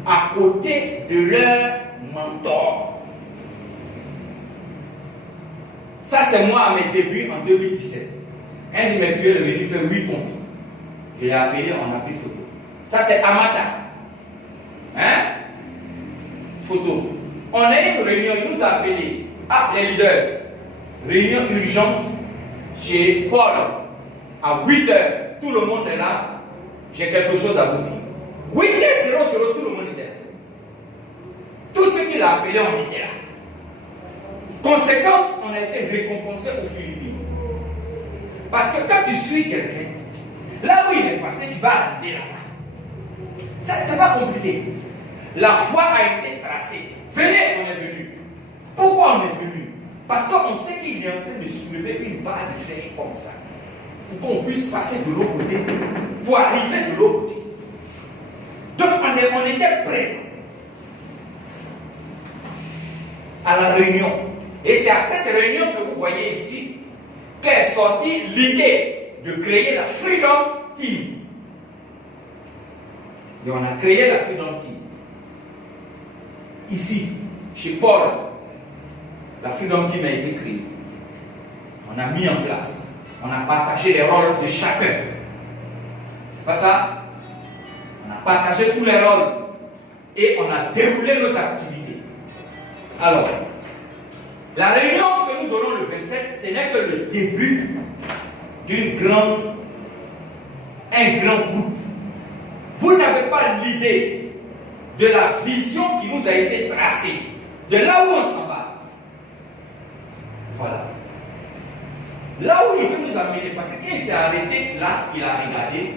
à côté de leur mentor. Ça, c'est moi à mes débuts en 2017. Un de mes vieux est venu faire 8 comptes. Je l'ai appelé, on a pris photo. Ça, c'est Amata. Photo. On a eu une réunion, il nous a appelé. Les leaders. Réunion urgente chez Paul. À 8h, tout le monde est là. J'ai quelque chose à vous dire. 8h00, tout le monde était là. Tous ceux qui l'ont appelé, on était là. Conséquence, on a été récompensé aux Philippines. Parce que quand tu suis quelqu'un, là où il est passé, tu vas arriver là-bas. Ça, c'est pas compliqué. La voie a été tracée. Venez, on est venu. Pourquoi on est venu? Parce qu'on sait qu'il est en train de soulever une barre de fer comme ça. Pour qu'on puisse passer de l'autre côté, pour arriver de l'autre côté. Donc on était présents à la réunion. Et c'est à cette réunion que vous voyez ici qu'est sortie l'idée de créer la Freedom Team. Et on a créé la Freedom Team. Ici, chez Paul, la Freedom Team a été créée. On a mis en place. On a partagé les rôles de chacun. C'est pas ça? On a partagé tous les rôles. Et on a déroulé nos activités. Alors, La réunion que nous aurons le 27, ce n'est que le début un grand groupe. Vous n'avez pas l'idée de la vision qui nous a été tracée, de là où on s'en va. Voilà. Là où il veut nous amener, parce qu'il s'est arrêté là, il a regardé,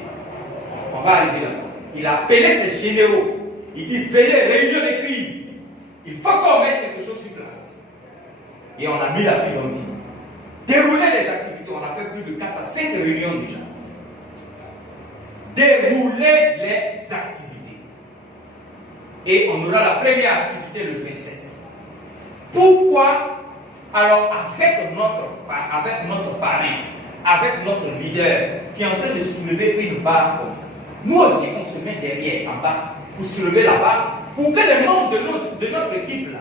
on va arriver là. Il a appelé ses généraux. Il dit, venez, réunion de crise. Il faut qu'on mette quelque chose sur place. Et on a mis la file, on dit, dérouler les activités. On a fait plus de 4 à 5 réunions déjà. Dérouler les activités. Et on aura la première activité le 27. Pourquoi? Alors, avec notre parrain, avec notre leader, qui est en train de soulever une barre comme ça, nous aussi, on se met derrière, en bas, pour soulever la barre, pour que les membres de notre équipe là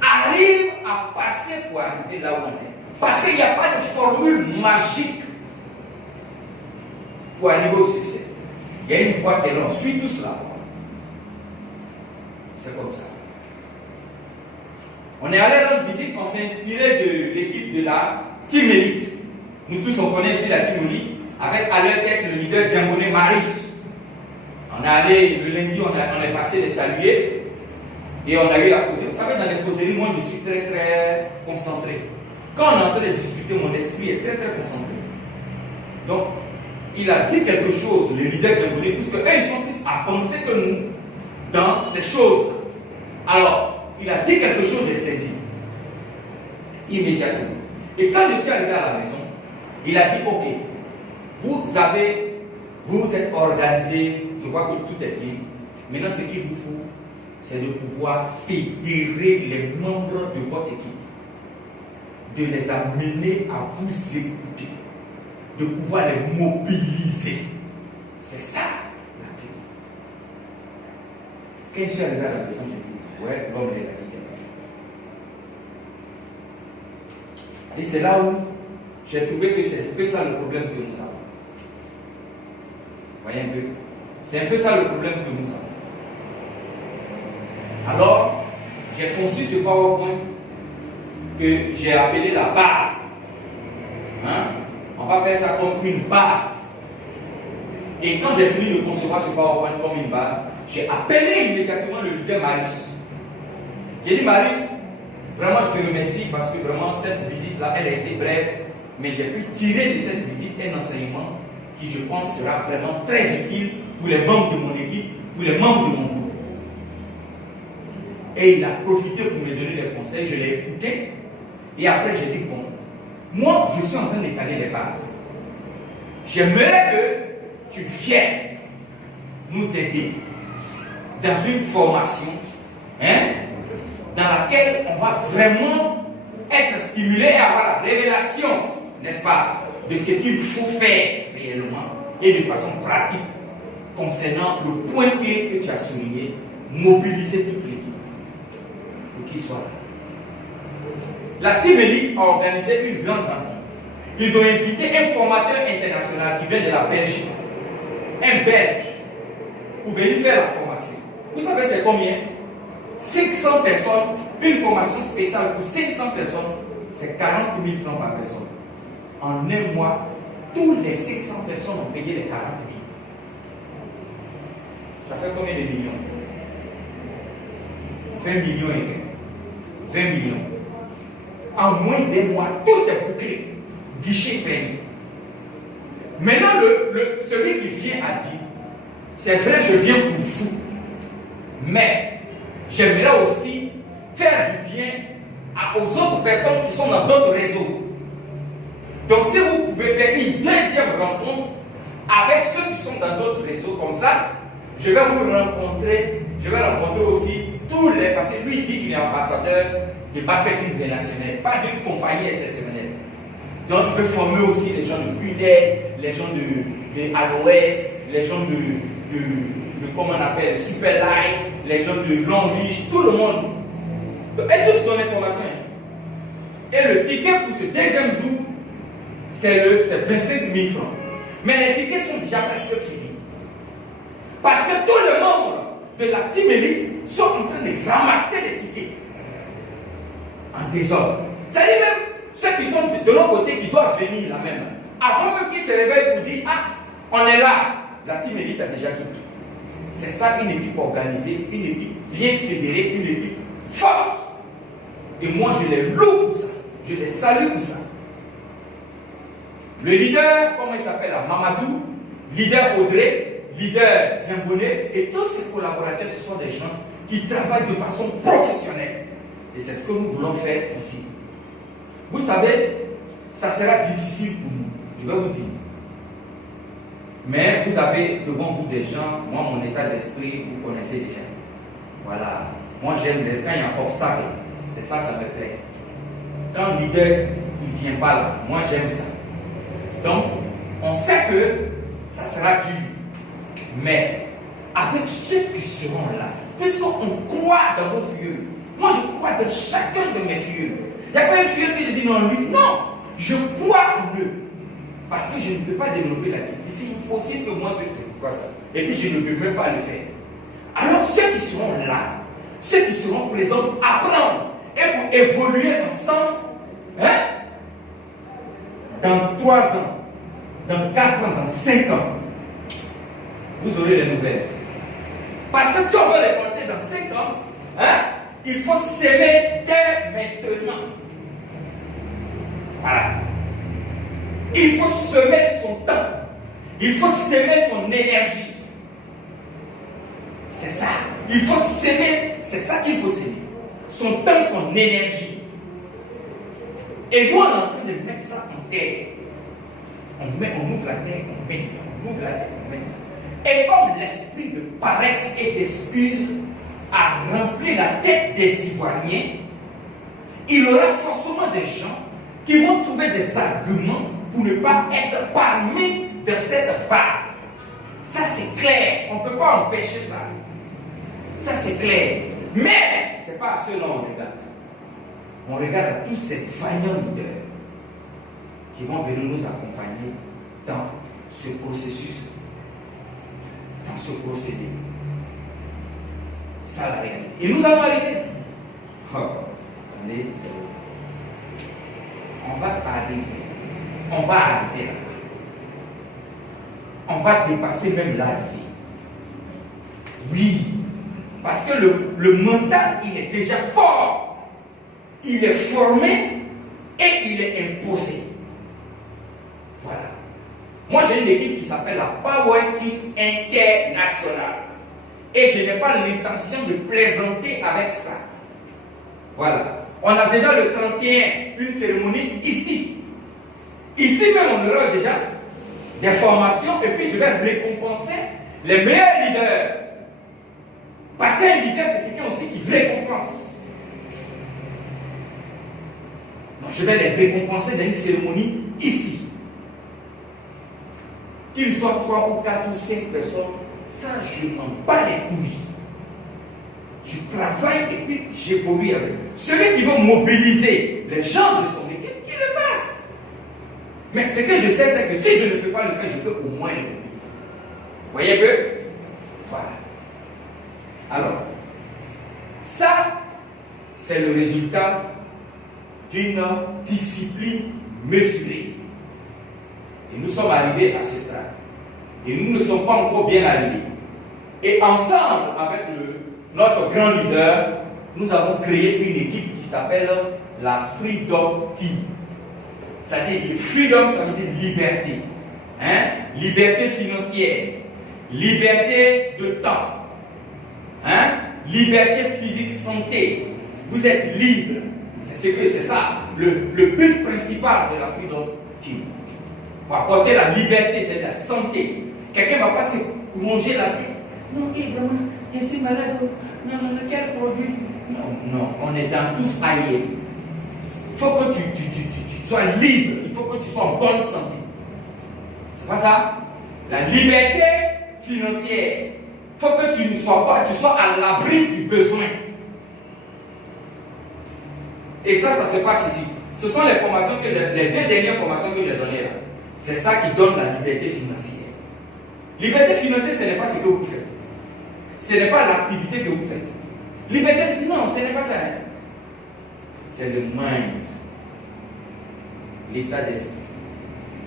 arrivent à passer pour arriver là où on est. Parce qu'il n'y a pas de formule magique pour arriver au succès. Il y a une fois que l'on suit tout cela. C'est comme ça. On est allé rendre visite, on s'est inspiré de l'équipe de la Team Elite. Nous tous, on connaît ici la Team Elite, avec à leur tête le leader Diamboné Marius. On est allé, le lundi, on est passé les saluer, et on a eu la causerie. Vous savez, dans les causeries, moi, je suis très, très concentré. Quand on est en train de discuter, mon esprit est très, très concentré. Donc, il a dit quelque chose, le leader Diamboné, puisque eux, ils sont plus avancés que nous dans ces choses-là. Alors, il a dit quelque chose, j'ai saisi. Immédiatement. Et quand je suis arrivé à la maison, il a dit, ok, vous êtes organisé, je vois que tout est bien. Maintenant, ce qu'il vous faut, c'est de pouvoir fédérer les membres de votre équipe, de les amener à vous écouter, de pouvoir les mobiliser. C'est ça la clé. Quand je suis arrivé à la maison, j'ai dit, ouais, l'homme il a dit quelque chose. Et c'est là où j'ai trouvé que c'est que ça le problème que nous avons. Voyez un peu? C'est un peu ça le problème que nous avons. Alors, j'ai conçu ce PowerPoint que j'ai appelé la base. Hein? On va faire ça comme une base. Et quand j'ai fini de concevoir ce PowerPoint comme une base, j'ai appelé immédiatement le leader Marius. J'ai dit, Marius, vraiment je te remercie parce que vraiment cette visite-là, elle a été brève, mais j'ai pu tirer de cette visite un enseignement qui, je pense, sera vraiment très utile pour les membres de mon équipe, pour les membres de mon groupe. Et il a profité pour me donner des conseils, je l'ai écouté, et après j'ai dit, bon, moi je suis en train d'étaler les bases. J'aimerais que tu viennes nous aider dans une formation, dans laquelle on va vraiment être stimulé à avoir la révélation, n'est-ce pas, de ce qu'il faut faire réellement et de façon pratique concernant le point clé que tu as souligné, mobiliser toute l'équipe pour qu'il soit là. La Team Elite a organisé une grande rencontre. Ils ont invité un formateur international qui vient de la Belgique, un Belge, pour venir faire la formation. Vous savez c'est combien? 500 personnes, une formation spéciale pour 500 personnes, c'est 40 000 francs par personne. En un mois, tous les 500 personnes ont payé les 40 000. Ça fait combien de millions? 20 millions et quelques. 20 millions. En moins d'un mois, tout est bouclé. Guichet fermé. Maintenant, celui qui vient a dit, c'est vrai, je viens pour vous. Mais j'aimerais aussi faire du bien aux autres personnes qui sont dans d'autres réseaux. Donc si vous pouvez faire une deuxième rencontre avec ceux qui sont dans d'autres réseaux comme ça, je vais vous rencontrer, je vais rencontrer aussi tous les, parce que lui dit qu'il est ambassadeur de marketing relationnel, pas d'une compagnie exceptionnelle. Donc il veut former aussi les gens de Bullet, les gens de Aloès, les gens de comment on appelle, Super Life, les gens de Longreach, tout le monde. Donc, et tous son information. Et le ticket pour ce deuxième jour, c'est 25 000 francs. Mais les tickets sont déjà presque finis. Parce que tous les membres de la Team Elite sont en train de ramasser les tickets en désordre. C'est-à-dire même ceux qui sont de l'autre côté qui doivent venir là même. Avant même qu'ils se réveillent pour dire, ah, on est là. La team élite a déjà quitté. C'est ça une équipe organisée, une équipe bien fédérée, une équipe forte. Et moi je les loue pour ça. Je les salue pour ça. Le leader, comment il s'appelle là, Mamadou, leader Audrey, leader Diamboné, et tous ses collaborateurs, ce sont des gens qui travaillent de façon professionnelle. Et c'est ce que nous voulons faire ici. Vous savez, ça sera difficile pour nous, je vais vous dire. Mais vous avez devant vous des gens, moi mon état d'esprit, vous connaissez déjà. Voilà. Moi j'aime quand il y a un obstacle, c'est ça, ça me plaît. Quand le leader, il ne vient pas là, moi j'aime ça. Donc, on sait que ça sera dur. Mais avec ceux qui seront là, puisqu'on croit dans nos filleuls, moi je crois dans chacun de mes filleuls. Il n'y a pas un filleul qui dit non, lui, non, je crois en eux. Parce que je ne peux pas développer l'activité. C'est impossible que moi je sais pourquoi ça. Et puis je ne veux même pas le faire. Alors ceux qui seront là, ceux qui seront présents pour apprendre et pour évoluer ensemble, hein, dans 3 ans, dans 4 ans, dans 5 ans, vous aurez les nouvelles. Parce que si on veut les compter dans 5 ans, hein, il faut s'aimer dès maintenant. Voilà. Il faut semer son temps. Il faut semer son énergie. C'est ça. Il faut s'aimer. C'est ça qu'il faut s'aimer. Son temps, son énergie. Et nous, on est en train de mettre ça en terre. On ouvre la terre, on met. On ouvre la terre, on met. Et comme l'esprit de paresse et d'excuse a rempli la tête des Ivoiriens, il y aura forcément des gens qui vont trouver des arguments pour ne pas être parmi dans cette vague. Ça c'est clair, on ne peut pas empêcher ça. Ça c'est clair. Mais ce n'est pas à ceux-là qu'on regarde. On regarde à tous ces vaillants leaders qui vont venir nous accompagner dans ce processus, dans ce procédé. Ça la réalité. Et nous allons arriver. Oh, attendez, on va arriver. On va arriver là. On va dépasser même l'arrivée. Oui. Parce que le mental, il est déjà fort. Il est formé et il est imposé. Voilà. Moi, j'ai une équipe qui s'appelle la Power Team International. Et je n'ai pas l'intention de plaisanter avec ça. Voilà. On a déjà le 31, une cérémonie ici. Ici même, on aura déjà des formations et puis je vais récompenser les meilleurs leaders. Parce qu'un leader, c'est quelqu'un aussi qui récompense. Donc, je vais les récompenser dans une cérémonie ici. Qu'il soit 3 ou 4 ou 5 personnes, ça, je m'en bats les couilles. Je travaille et puis j'évolue avec. Celui qui veut mobiliser les gens de son équipe, qu'il le fasse. Mais ce que je sais, c'est que si je ne peux pas le faire, je peux au moins le mobiliser. Vous voyez que? Voilà. Alors, ça, c'est le résultat d'une discipline mesurée. Et nous sommes arrivés à ce stade. Et nous ne sommes pas encore bien arrivés. Et ensemble, avec notre grand leader, nous avons créé une équipe qui s'appelle la Freedom Team. C'est-à-dire, freedom, ça veut dire liberté. Hein? Liberté financière, liberté de temps, hein? Liberté physique, santé. Vous êtes libre. C'est ça, le but principal de la Freedom Team. Pour apporter la liberté, c'est la santé. Quelqu'un ne va pas se ronger la tête. Non, vraiment, je suis malade. Non, quel produit? Non, on est dans tous ailleurs. Il faut que tu sois libre. Il faut que tu sois en bonne santé. C'est pas ça? La liberté financière. Il faut que tu ne sois pas, tu sois à l'abri du besoin. Et ça se passe ici. Ce sont les formations que les 2 dernières formations que j'ai données là. C'est ça qui donne la liberté financière. Liberté financière, ce n'est pas ce que vous faites. Ce n'est pas l'activité que vous faites. Liberté, non, ce n'est pas ça. C'est le mind. l'état d'esprit.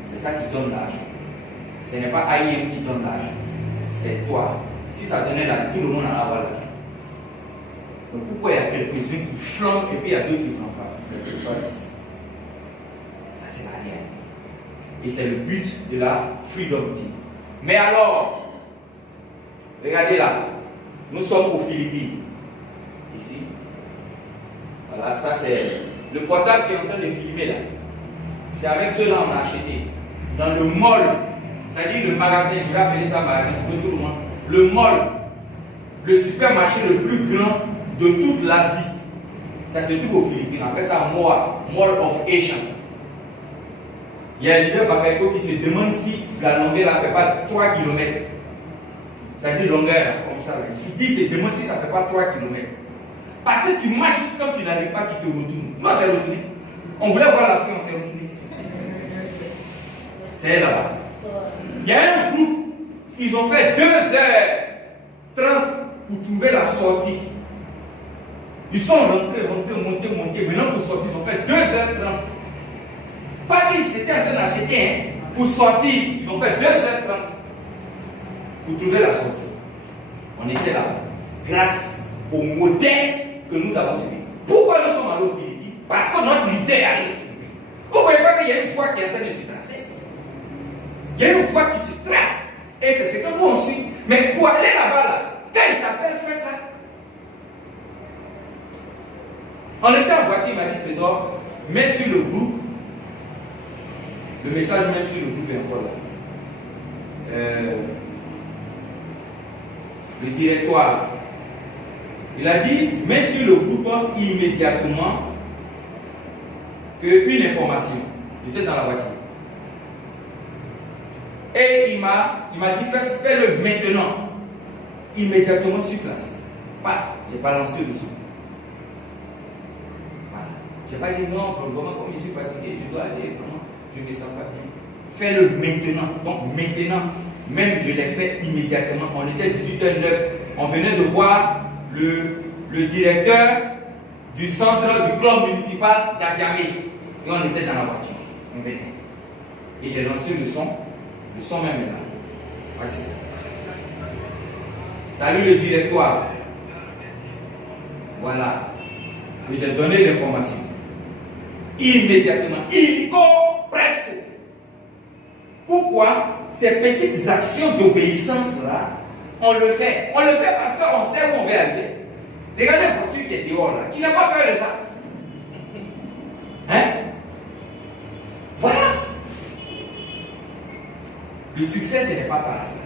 C'est ça qui donne l'argent. Ce n'est pas IM qui donne l'argent. C'est toi. Si ça donnait là, tout le monde en a avoir l'argent. Donc pourquoi il y a quelques-uns qui flanquent et puis il y a d'autres qui ne flanquent pas? C'est pas ça. Ça, c'est la réalité. Et c'est le but de la Freedom Team. Mais alors, regardez là, nous sommes aux Philippines. Ici. Voilà, ça c'est le portable qui est en train de filmer là. C'est avec ceux-là qu'on a acheté. Dans le mall, c'est-à-dire le magasin, je vais appeler ça magasin pour tout le monde. Le mall, le supermarché le plus grand de toute l'Asie. Ça se trouve aux Philippines. Après ça, Mall of Asia. Il y a un leader Bakayoko qui se demande si la longueur ne fait pas 3 km. C'est-à-dire longueur là, comme ça. Là. Il se demande si ça ne fait pas 3 km. Parce que tu marches juste quand tu n'arrives pas, tu te retournes. Nous, on s'est retourné. On voulait voir la fille, on s'est retourné. C'est là-bas. Il y a un groupe, ils ont fait 2h30 pour trouver la sortie. Ils sont rentrés, montés. Maintenant pour sortir, ils ont fait 2h30. Pas qu'ils étaient en train d'acheter, hein. Pour sortir, ils ont fait 2h30 pour trouver la sortie. On était là, grâce au modèle que nous avons suivi. Pourquoi nous sommes allés aux Philippines? Parce que notre leader est allé aux Philippines. Vous ne voyez pas qu'il y a une foi qui est en train de se tracer? Il y a une foi qui se trace. Et c'est ce que nous on suit. Mais pour aller là-bas, là, quand il t'appelle, faites là. On était en voiture, il m'a dit Trésor, mets sur le groupe. Le message même sur le groupe est encore là. Le directoire. Il a dit, mets sur le groupe immédiatement une information. J'étais dans la voiture. Et il m'a dit, fais-le maintenant. Immédiatement sur place. Paf, j'ai balancé le son. Voilà. Je n'ai pas dit non, vraiment, comme je suis fatigué, je dois aller, vraiment, je ne me sens pas bien. Fais-le maintenant. Donc maintenant, même je l'ai fait immédiatement. On était 18h09. On venait de voir le directeur du centre du club municipal d'Adjamé. Et on était dans la voiture. On venait. Et j'ai lancé le son même est là. Voici. Salut le directoire. Voilà. Et j'ai donné l'information. Immédiatement. Illico presque. Pourquoi ces petites actions d'obéissance là, on le fait? On le fait parce qu'on sait où on va aller. Regardez la voiture qui est dehors là. Tu n'as pas peur de ça? Hein? Voilà. Le succès, ce n'est pas par hasard.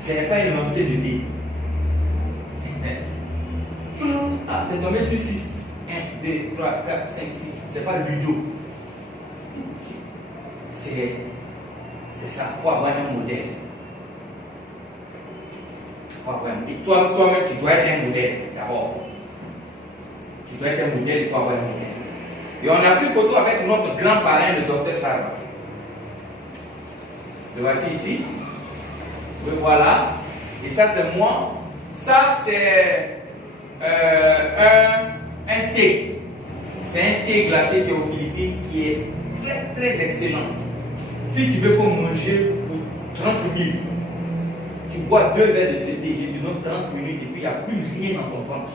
Ce n'est pas une lancée de dés. Ah, c'est tombé sur 6. 1, 2, 3, 4, 5, 6. C'est pas Ludo. C'est ça. Il faut avoir un modèle. Et toi-même, tu dois être un modèle d'abord. Tu dois être un modèle, il faut avoir un modèle. Et on a pris photo avec notre grand parrain, le docteur Sarva. Le voici ici. Le voilà. Et ça, c'est moi. Ça, c'est un thé. C'est un thé glacé qui est aux Philippines qui est très, très excellent. Si tu veux manger pour 30 000, tu bois 2 verres de ce thé, je te donne 30 minutes et puis il n'y a plus rien dans ton ventre.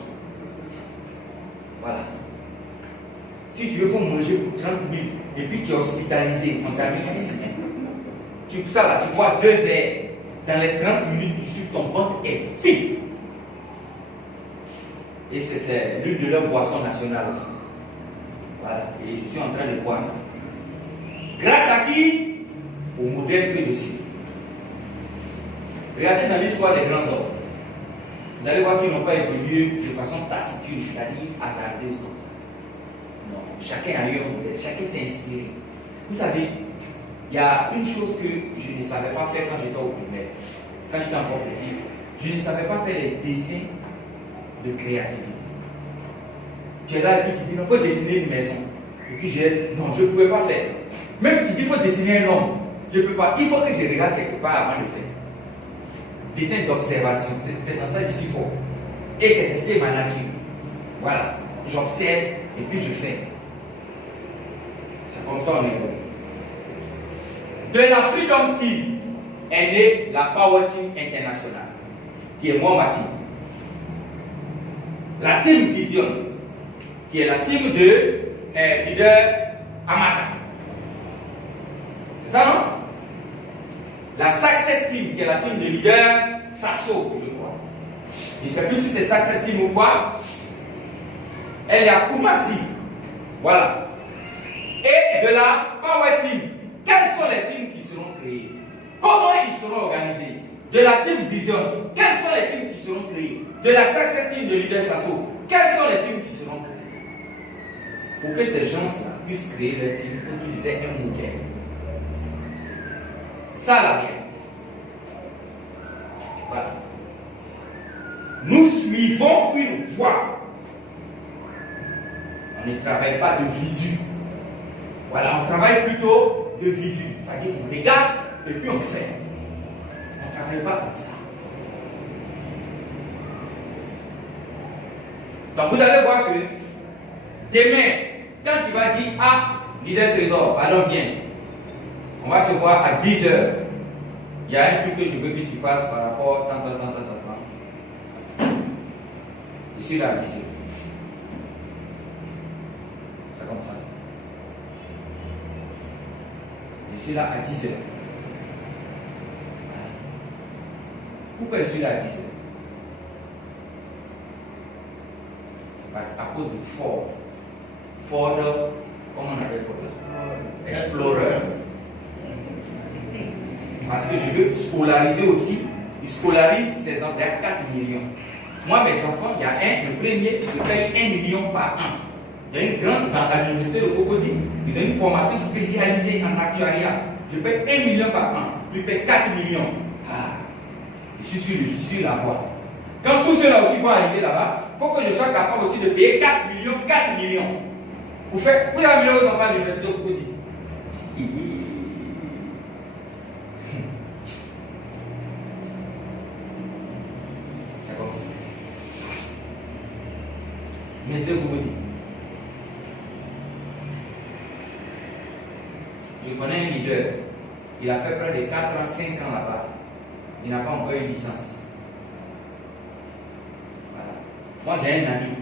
Voilà. Si tu veux manger pour 30 000 et puis tu es hospitalisé, on t'a mis ici. Tu bois 2 verres, dans les 30 minutes du sucre, ton ventre est vide. Et c'est l'une de leurs boissons nationales. Voilà. Et je suis en train de boire ça. Grâce à qui? Au modèle que je suis. Regardez dans l'histoire des grands hommes. Vous allez voir qu'ils n'ont pas évolué de façon taciturne, c'est-à-dire hasardeuse comme ça. Non, chacun a eu un modèle, chacun s'est inspiré. Vous savez, il y a une chose que je ne savais pas faire quand j'étais au primaire. Quand j'étais encore petit, je ne savais pas faire les dessins de créativité. Tu es là et puis tu dis, il faut dessiner une maison. Et puis non, je ne pouvais pas faire. Même tu dis, il faut dessiner un homme. Je ne peux pas. Il faut que je regarde quelque part avant de faire. Dessin d'observation, c'était dans ça que je suis fort. Et c'est resté ma nature. Voilà. J'observe et puis je fais. Ça C'est comme ça on est. De la Freedom Team est née la Power Team International, qui est moi ma team. La Team Vision, qui est la team de leader Amata. C'est ça, non? La Success Team, qui est la team de leader Sasso, je crois. Je ne sais plus si c'est Success Team ou quoi. Elle est à Kumasi. Voilà. Et de la Power Team, quelles sont les teams qui seront créées? Comment ils seront organisés? De la Team Vision, quelles sont les teams qui seront créées? De la Success Team de leader Sasso, quelles sont les teams qui seront créées? Pour que ces gens-là puissent créer leur team, il faut qu'ils aient un modèle. Ça, la réalité. Voilà. Nous suivons une voie. On ne travaille pas de visu. Voilà, on travaille plutôt de visu. C'est-à-dire on regarde et puis on fait. On ne travaille pas comme ça. Donc vous allez voir que demain, quand tu vas dire, ah, leader trésor, alors viens. On va se voir à 10h. Il y a un truc que je veux que tu fasses par rapport à tant. Je suis là à 10h. C'est comme ça. Je suis là à 10h. Pourquoi je suis là à 10h? Parce qu'à cause de Ford, comment on appelle Ford? Explorer. Parce que je veux scolariser aussi. Il scolarise ses enfants. Il y a 4 millions. Moi, mes enfants, il y a le premier, je paye 1 million par an. Il y a une grande, à l'université de Cocody, ils ont une formation spécialisée en actuariat. Je paye 1 million par an. Lui paye 4 millions. Ah, je suis la voie. Quand tous ceux-là aussi vont arriver là-bas, il faut que je sois capable aussi de payer 4 millions. Vous avez amené aux enfants à l'université de Cocody. C'est comme ça. Mais c'est vous dire. Je connais un leader. Il a fait près de 4 ans, 5 ans là-bas. Il n'a pas encore une licence. Voilà. Moi j'ai un ami.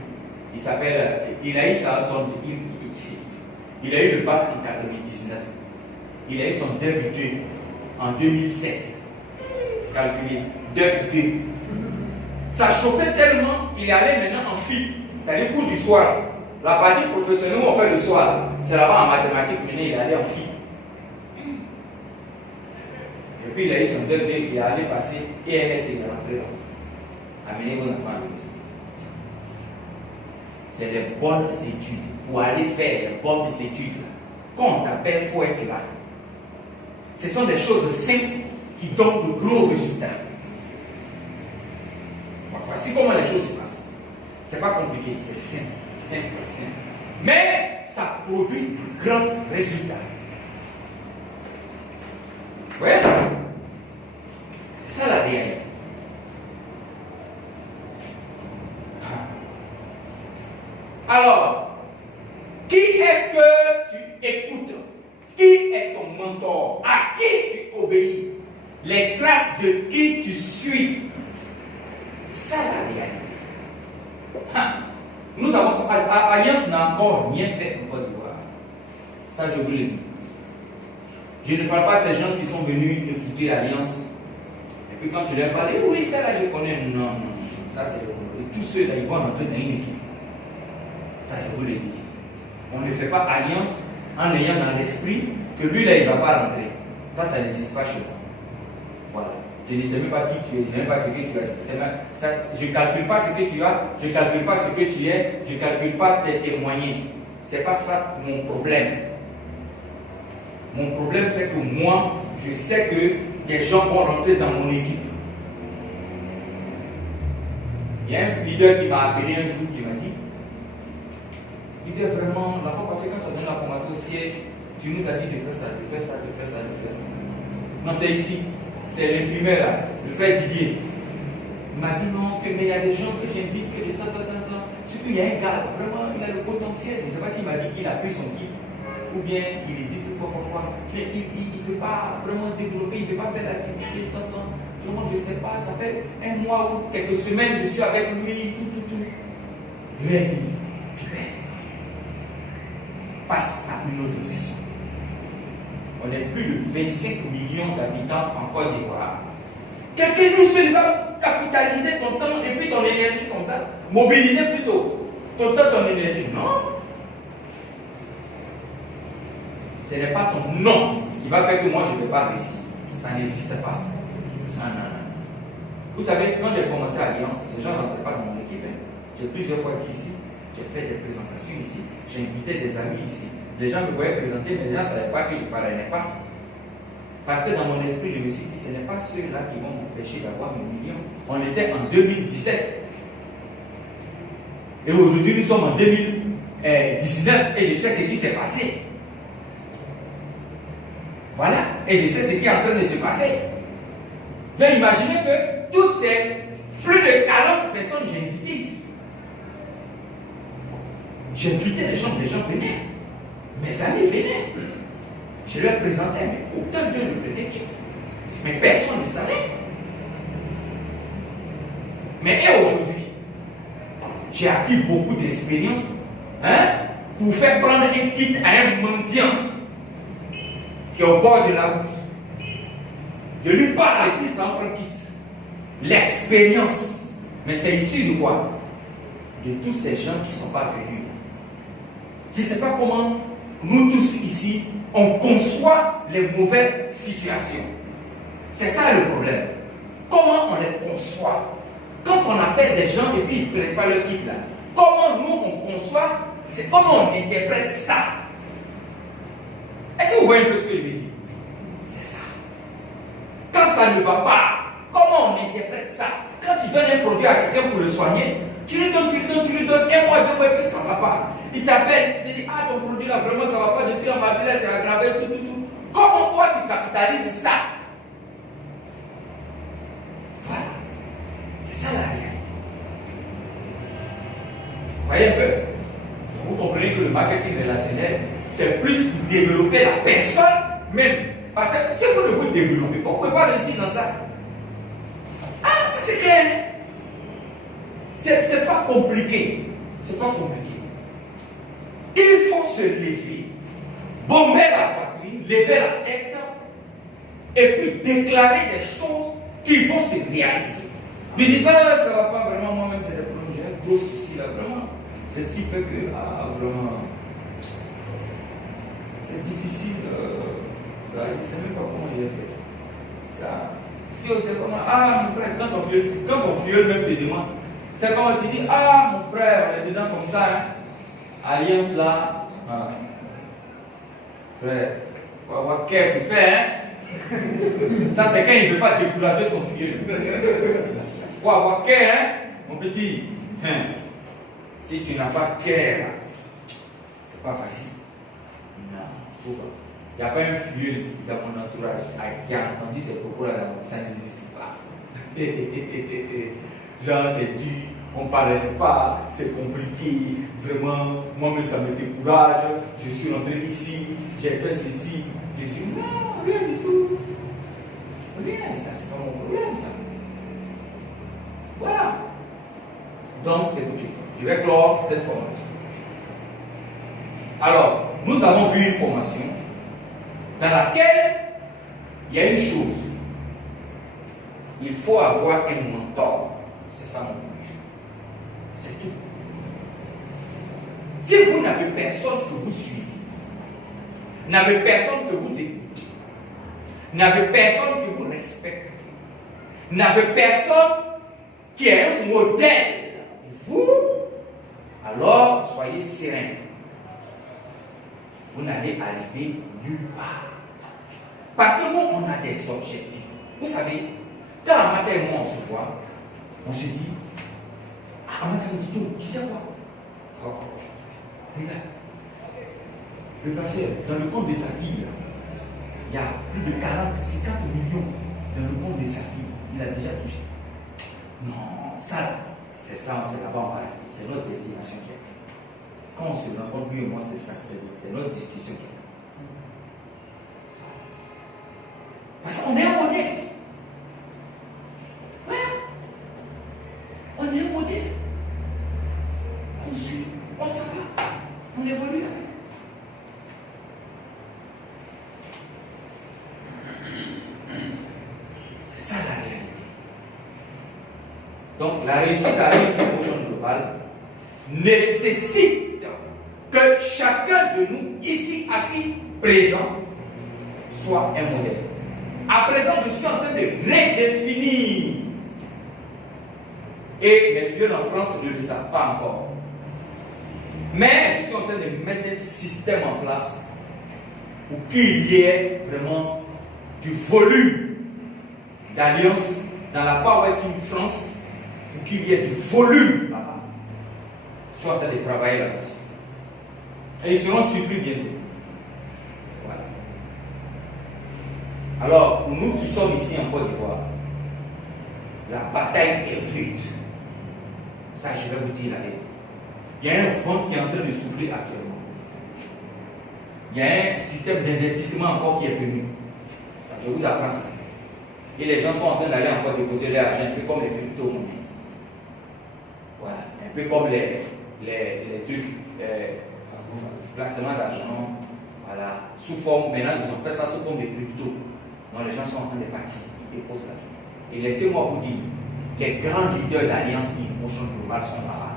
Il s'appelle. Il a eu il a eu le bac en 99. Il a eu son 2 en 2007. Calculé. 2. Ça chauffait tellement qu'il est allé maintenant en FIP. C'est-à-dire cours du soir. La partie professionnelle où on fait le soir, c'est là-bas en mathématiques. Maintenant, il est allé en FIP. Et puis, il a eu son 2, il est allé passer ELS et il est rentré là. Amenez vos enfants à l'université. C'est les bonnes études. Pour aller faire les bonnes études, quand on t'appelle, il faut être là. Ce sont des choses simples qui donnent de gros résultats. Voici comment les choses se passent. C'est pas compliqué, c'est simple. Mais ça produit de grands résultats. Oui? C'est ça la réalité. Alors, qui est-ce que tu écoutes? Qui est ton mentor? À qui tu obéis? Les traces de qui tu suis? C'est ça la réalité. Nous avons, Alliance n'a encore rien fait en Côte d'Ivoire. Ça, je vous le dis. Je ne parle pas de ces gens qui sont venus écouter l'Alliance. Et puis quand tu leur parles, oui, ça là, je connais. Non. Ça, c'est tous ceux-là, ils vont rentrer dans une équipe. Ça, je vous le dis. On ne fait pas alliance en ayant dans l'esprit que lui, là, il ne va pas rentrer. Ça n'existe pas chez moi. Voilà. Je ne sais même pas qui tu es, je ne sais même pas ce que tu as. Je ne calcule pas ce que tu as, je ne calcule pas ce que tu es, je ne calcule pas tes témoignages. Ce n'est pas ça mon problème. Mon problème, c'est que moi, je sais que des gens vont rentrer dans mon équipe. Il y a un leader qui m'a appelé un jour qui m'a dit, il était vraiment, la fois passée, quand tu as donné la formation au siège, tu nous as dit de faire ça. Non, c'est ici. C'est l'imprimeur là, le frère Didier. Il m'a dit non, mais il y a des gens que j'invite que de temps. Surtout il y a un gars, vraiment, il a le potentiel. Je ne sais pas s'il m'a dit qu'il a pris son guide. ou bien il hésite, quoi. Mais il ne veut pas vraiment développer, il ne veut pas faire l'activité, vraiment je ne sais pas, ça fait un mois ou quelques semaines, je suis avec lui, tout. Lui, il dit, tu passe à une autre personne. On est plus de 25 millions d'habitants en Côte d'Ivoire. Quelqu'un nous seul va capitaliser ton temps et puis ton énergie comme ça, mobiliser plutôt ton temps, ton énergie. Non. Ce n'est pas ton nom qui va faire que moi je ne vais pas réussir. Ça n'existe pas. Non. Vous savez, quand j'ai commencé à Alliance, les gens n'entraient pas dans mon équipe. J'ai plusieurs fois dit ici, j'ai fait des présentations ici, j'ai invité des amis ici. Les gens me voyaient présenter, mais les gens ne savaient pas que je ne parrainais pas. Parce que dans mon esprit, je me suis dit, ce n'est pas ceux-là qui vont m'empêcher d'avoir mes millions. On était en 2017. Et aujourd'hui, nous sommes en 2019 et je sais ce qui s'est passé. Voilà. Et je sais ce qui est en train de se passer. Mais imaginez que toutes ces plus de 40 personnes que j'ai invitées ici. J'ai invité les gens venaient. Mes amis venaient. Je leur présentais, mais aucun d'eux ne prenait quitte. Mais personne ne savait. Mais aujourd'hui, j'ai acquis beaucoup d'expérience pour faire prendre un kit à un mendiant qui est au bord de la route. Je lui parle et puis ça en prend kit. L'expérience. Mais c'est issu de quoi? De tous ces gens qui ne sont pas venus. Je ne sais pas comment nous tous ici, on conçoit les mauvaises situations. C'est ça le problème. Comment on les conçoit? Quand on appelle des gens et puis ils ne prennent pas leur kit là, comment nous on conçoit? C'est comment on interprète ça? Est-ce que vous voyez un peu ce que je veux dire? C'est ça. Quand ça ne va pas, comment on interprète ça? Quand tu donnes un produit à quelqu'un pour le soigner, tu lui donnes, un mois, 2 mois, et puis ça ne va pas. Il t'appelle, il te dit, ah ton produit là, vraiment ça ne va pas, depuis en ma vie là, c'est aggravé, tout. Comment toi tu capitalises ça? Voilà. C'est ça la réalité. Vous voyez un peu? Vous comprenez que le marketing relationnel, c'est plus pour développer la personne même. Parce que si vous ne vous développez pas, vous ne pouvez pas réussir dans ça. Ah, ça c'est clair. C'est pas compliqué. C'est pas compliqué. Il faut se lever, bomber la poitrine, lever la tête, et puis déclarer des choses qui vont se réaliser. Ne dites pas, ça ne va pas vraiment, moi-même j'ai des problèmes, j'ai un gros souci là, vraiment. C'est ce qui fait que, vraiment, c'est difficile, ça, je ne sais même pas comment il est fait. Ça, c'est comment, mon frère, quand ton vieux même te demande, c'est comment tu dis, mon frère, on est dedans comme ça, hein. Alliance là, frère, faut avoir qu'est pour faire, hein. Ça c'est quand il ne veut pas décourager son vieux. Faut avoir qu'est, hein, mon petit. Si tu n'as pas qu'est, c'est pas facile. Non, pourquoi? Il n'y a pas un vieux dans mon entourage qui a entendu ces propos-là, ça n'existe pas. Genre, c'est dur, on ne parle pas, c'est compliqué, vraiment, moi-même ça me décourage, je suis rentré ici, j'ai fait ceci, je suis. Non, rien du tout. Rien, ça c'est pas mon problème, ça. Voilà. Donc, écoutez, je vais clore cette formation. Alors, nous avons vu une formation dans laquelle il y a une chose. Il faut avoir un mentor. C'est ça mon but. C'est tout. Si vous n'avez personne que vous suivez, n'avez personne que vous écoutez, n'avez personne que vous respectez, n'avez personne qui est un modèle pour vous, alors soyez serein. Vous n'allez arriver nulle part. Parce que nous, on a des objectifs. Vous savez, quand un matin et moi on se voit, on se dit, un matin on dit, tu sais quoi? Regarde. Le pasteur, dans le compte de sa fille, il y a plus de 40, 50 millions dans le compte de sa fille. Il a déjà touché. Non, ça, c'est ça, c'est là-bas, on va arriver. C'est notre destination qui est. Quand on se rencontre, lui et moi, c'est ça, c'est notre discussion qui est. Parce qu'on est un modèle. Ouais. On est un modèle. On suit, on s'en va, on évolue. C'est ça la réalité. Donc la réussite à Alliance Motion Global nécessite que chacun de nous, ici assis, présent, soit un modèle. À présent, je suis en train de redéfinir. Et mes filles en France ne le savent pas encore. Mais je suis en train de mettre un système en place pour qu'il y ait vraiment du volume d'alliance dans la Power Team France, pour qu'il y ait du volume là-bas. Je suis en train de travailler là-dessus. Et ils seront surpris bientôt. Voilà. Alors, pour nous qui sommes ici en Côte d'Ivoire, la bataille est rude. Ça, je vais vous dire la vérité. Il y a un vent qui est en train de souffler actuellement. Il y a un système d'investissement encore qui est venu. Ça, je vous apprends ça. Et les gens sont en train d'aller encore déposer leur argent, un peu comme les crypto-monnaies. Voilà. Un peu comme les trucs, placement d'argent. Voilà. Sous forme, maintenant, ils ont fait ça sous forme de crypto. Donc, les gens sont en train de partir. Ils déposent l'argent. Et laissez-moi vous dire, les grands leaders d'Alliance Motion Global sont là-bas.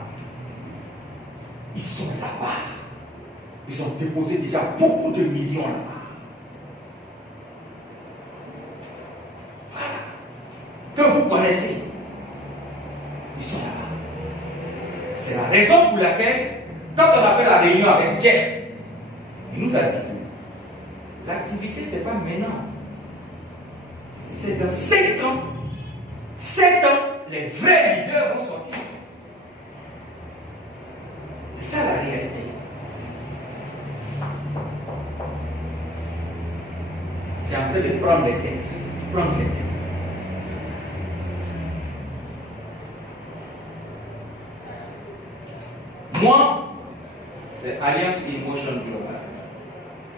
Ils sont là-bas. Ils ont déposé déjà beaucoup de millions là-bas. Voilà. Que vous connaissez. Ils sont là-bas. C'est la raison pour laquelle, quand on a fait la réunion avec Jeff, il nous a dit, l'activité, ce n'est pas maintenant. C'est dans 5 ans. 7 ans, les vrais leaders vont sortir. C'est ça la réalité. C'est en train de prendre les têtes. Prendre les têtes. Moi, c'est Alliance Emotion Global.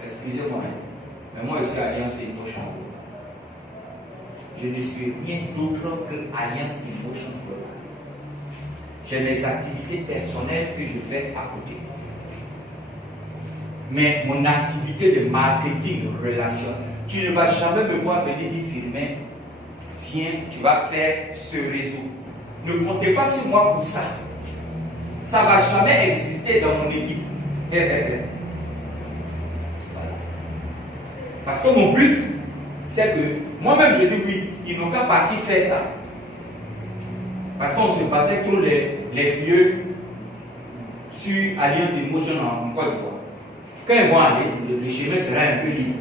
Excusez-moi, mais moi je suis Alliance Emotion Global. Je ne suis rien d'autre que Alliance Emotion Global. J'ai mes activités personnelles que je fais à côté. Mais mon activité de marketing, relation, tu ne vas jamais me voir venir dire Firmin, viens, tu vas faire ce réseau. Ne comptez pas sur moi pour ça. Ça ne va jamais exister dans mon équipe. Voilà. Parce que mon but, c'est que moi-même je dis oui, ils n'ont qu'à partir faire ça. Parce qu'on se battait trop les vieux sur Alliance Emotion en Côte d'Ivoire. Quand ils vont aller, le chemin sera un peu libre.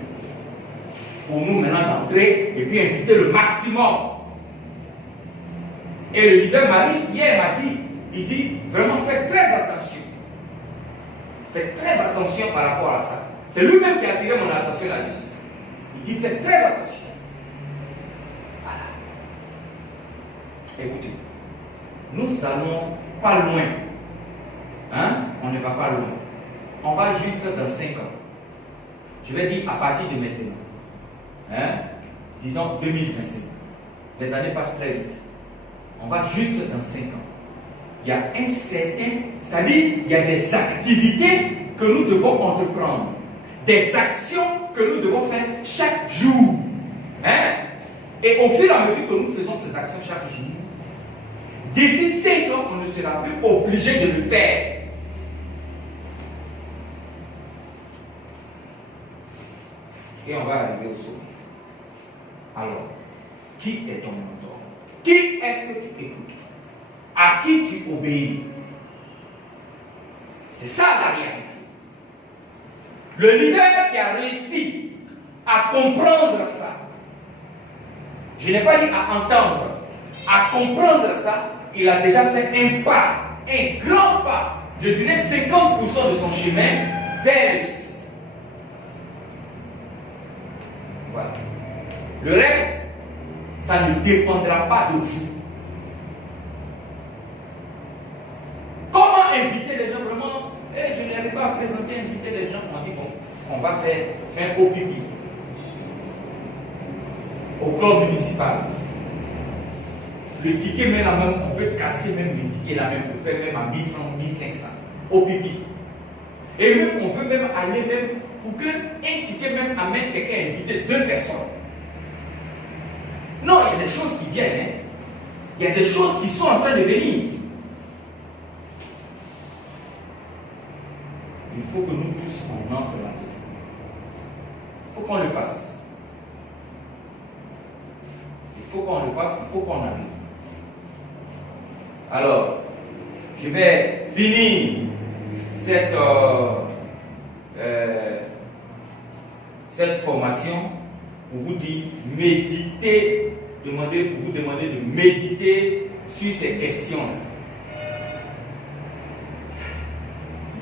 Pour nous maintenant d'entrer et puis inviter le maximum. Et le leader Maris, hier, m'a dit, il dit vraiment faites très attention. Faites très attention par rapport à ça. C'est lui-même qui a attiré mon attention là-dessus. Il dit faites très attention. Voilà. Écoutez, nous allons pas loin. Hein? On ne va pas loin. On va juste dans 5 ans. Je vais dire à partir de maintenant. Hein? Disons 2025. Les années passent très vite. On va juste dans 5 ans. Il y a un certain, c'est-à-dire il y a des activités que nous devons entreprendre, des actions que nous devons faire chaque jour. Hein? Et au fur et à mesure que nous faisons ces actions chaque jour, d'ici 5 ans, on ne sera plus obligé de le faire. Et on va arriver au sommet. Alors, qui est ton mentor? Qui est-ce que tu écoutes? À qui tu obéis? C'est ça la réalité. Le leader qui a réussi à comprendre ça, je n'ai pas dit à entendre, à comprendre ça, il a déjà fait un pas, un grand pas, je dirais 50% de son chemin vers le succès. Voilà. Le reste, ça ne dépendra pas de vous. Comment inviter les gens vraiment? Je n'arrive pas à présenter, inviter les gens. On dit bon, on va faire un OPP. au club municipal. Le ticket, même la même, on veut casser même le ticket là même, on fait même à 1000 francs, 1500 au pipi. Et même, on veut même aller même pour qu'un ticket même amène quelqu'un à inviter 2 personnes. Non, il y a des choses qui viennent. Hein. Il y a des choses qui sont en train de venir. Il faut que nous tous, on entre là-dedans. Il faut qu'on le fasse. Il faut qu'on le fasse, il faut qu'on arrive. Alors, je vais finir cette formation pour vous dire, méditez, pour vous demander de méditer sur ces questions.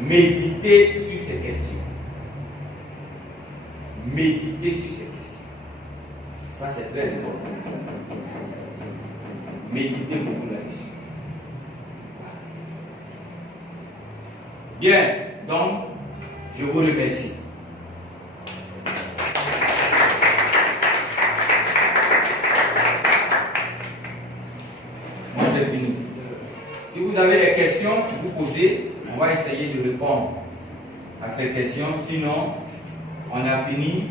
Méditez sur ces questions. Méditez sur ces questions. Ça, c'est très important. Méditez beaucoup là-dessus. Bien, donc, je vous remercie. Moi, j'ai fini. Si vous avez des questions, vous posez. On va essayer de répondre à ces questions. Sinon, on a fini.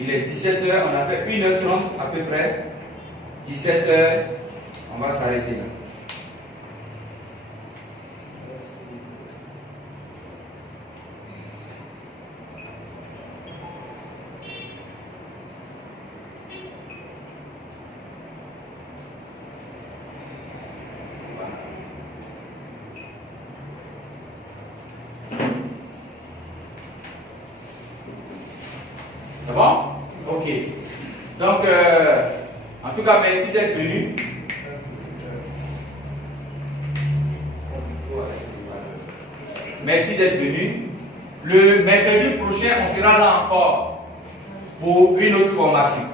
Il est 17h. On a fait 1h30 à peu près. 17h. On va s'arrêter là. C'est bon? Ok. Donc, en tout cas, merci d'être venu. Merci d'être venu. Le mercredi prochain, on sera là encore pour une autre formation.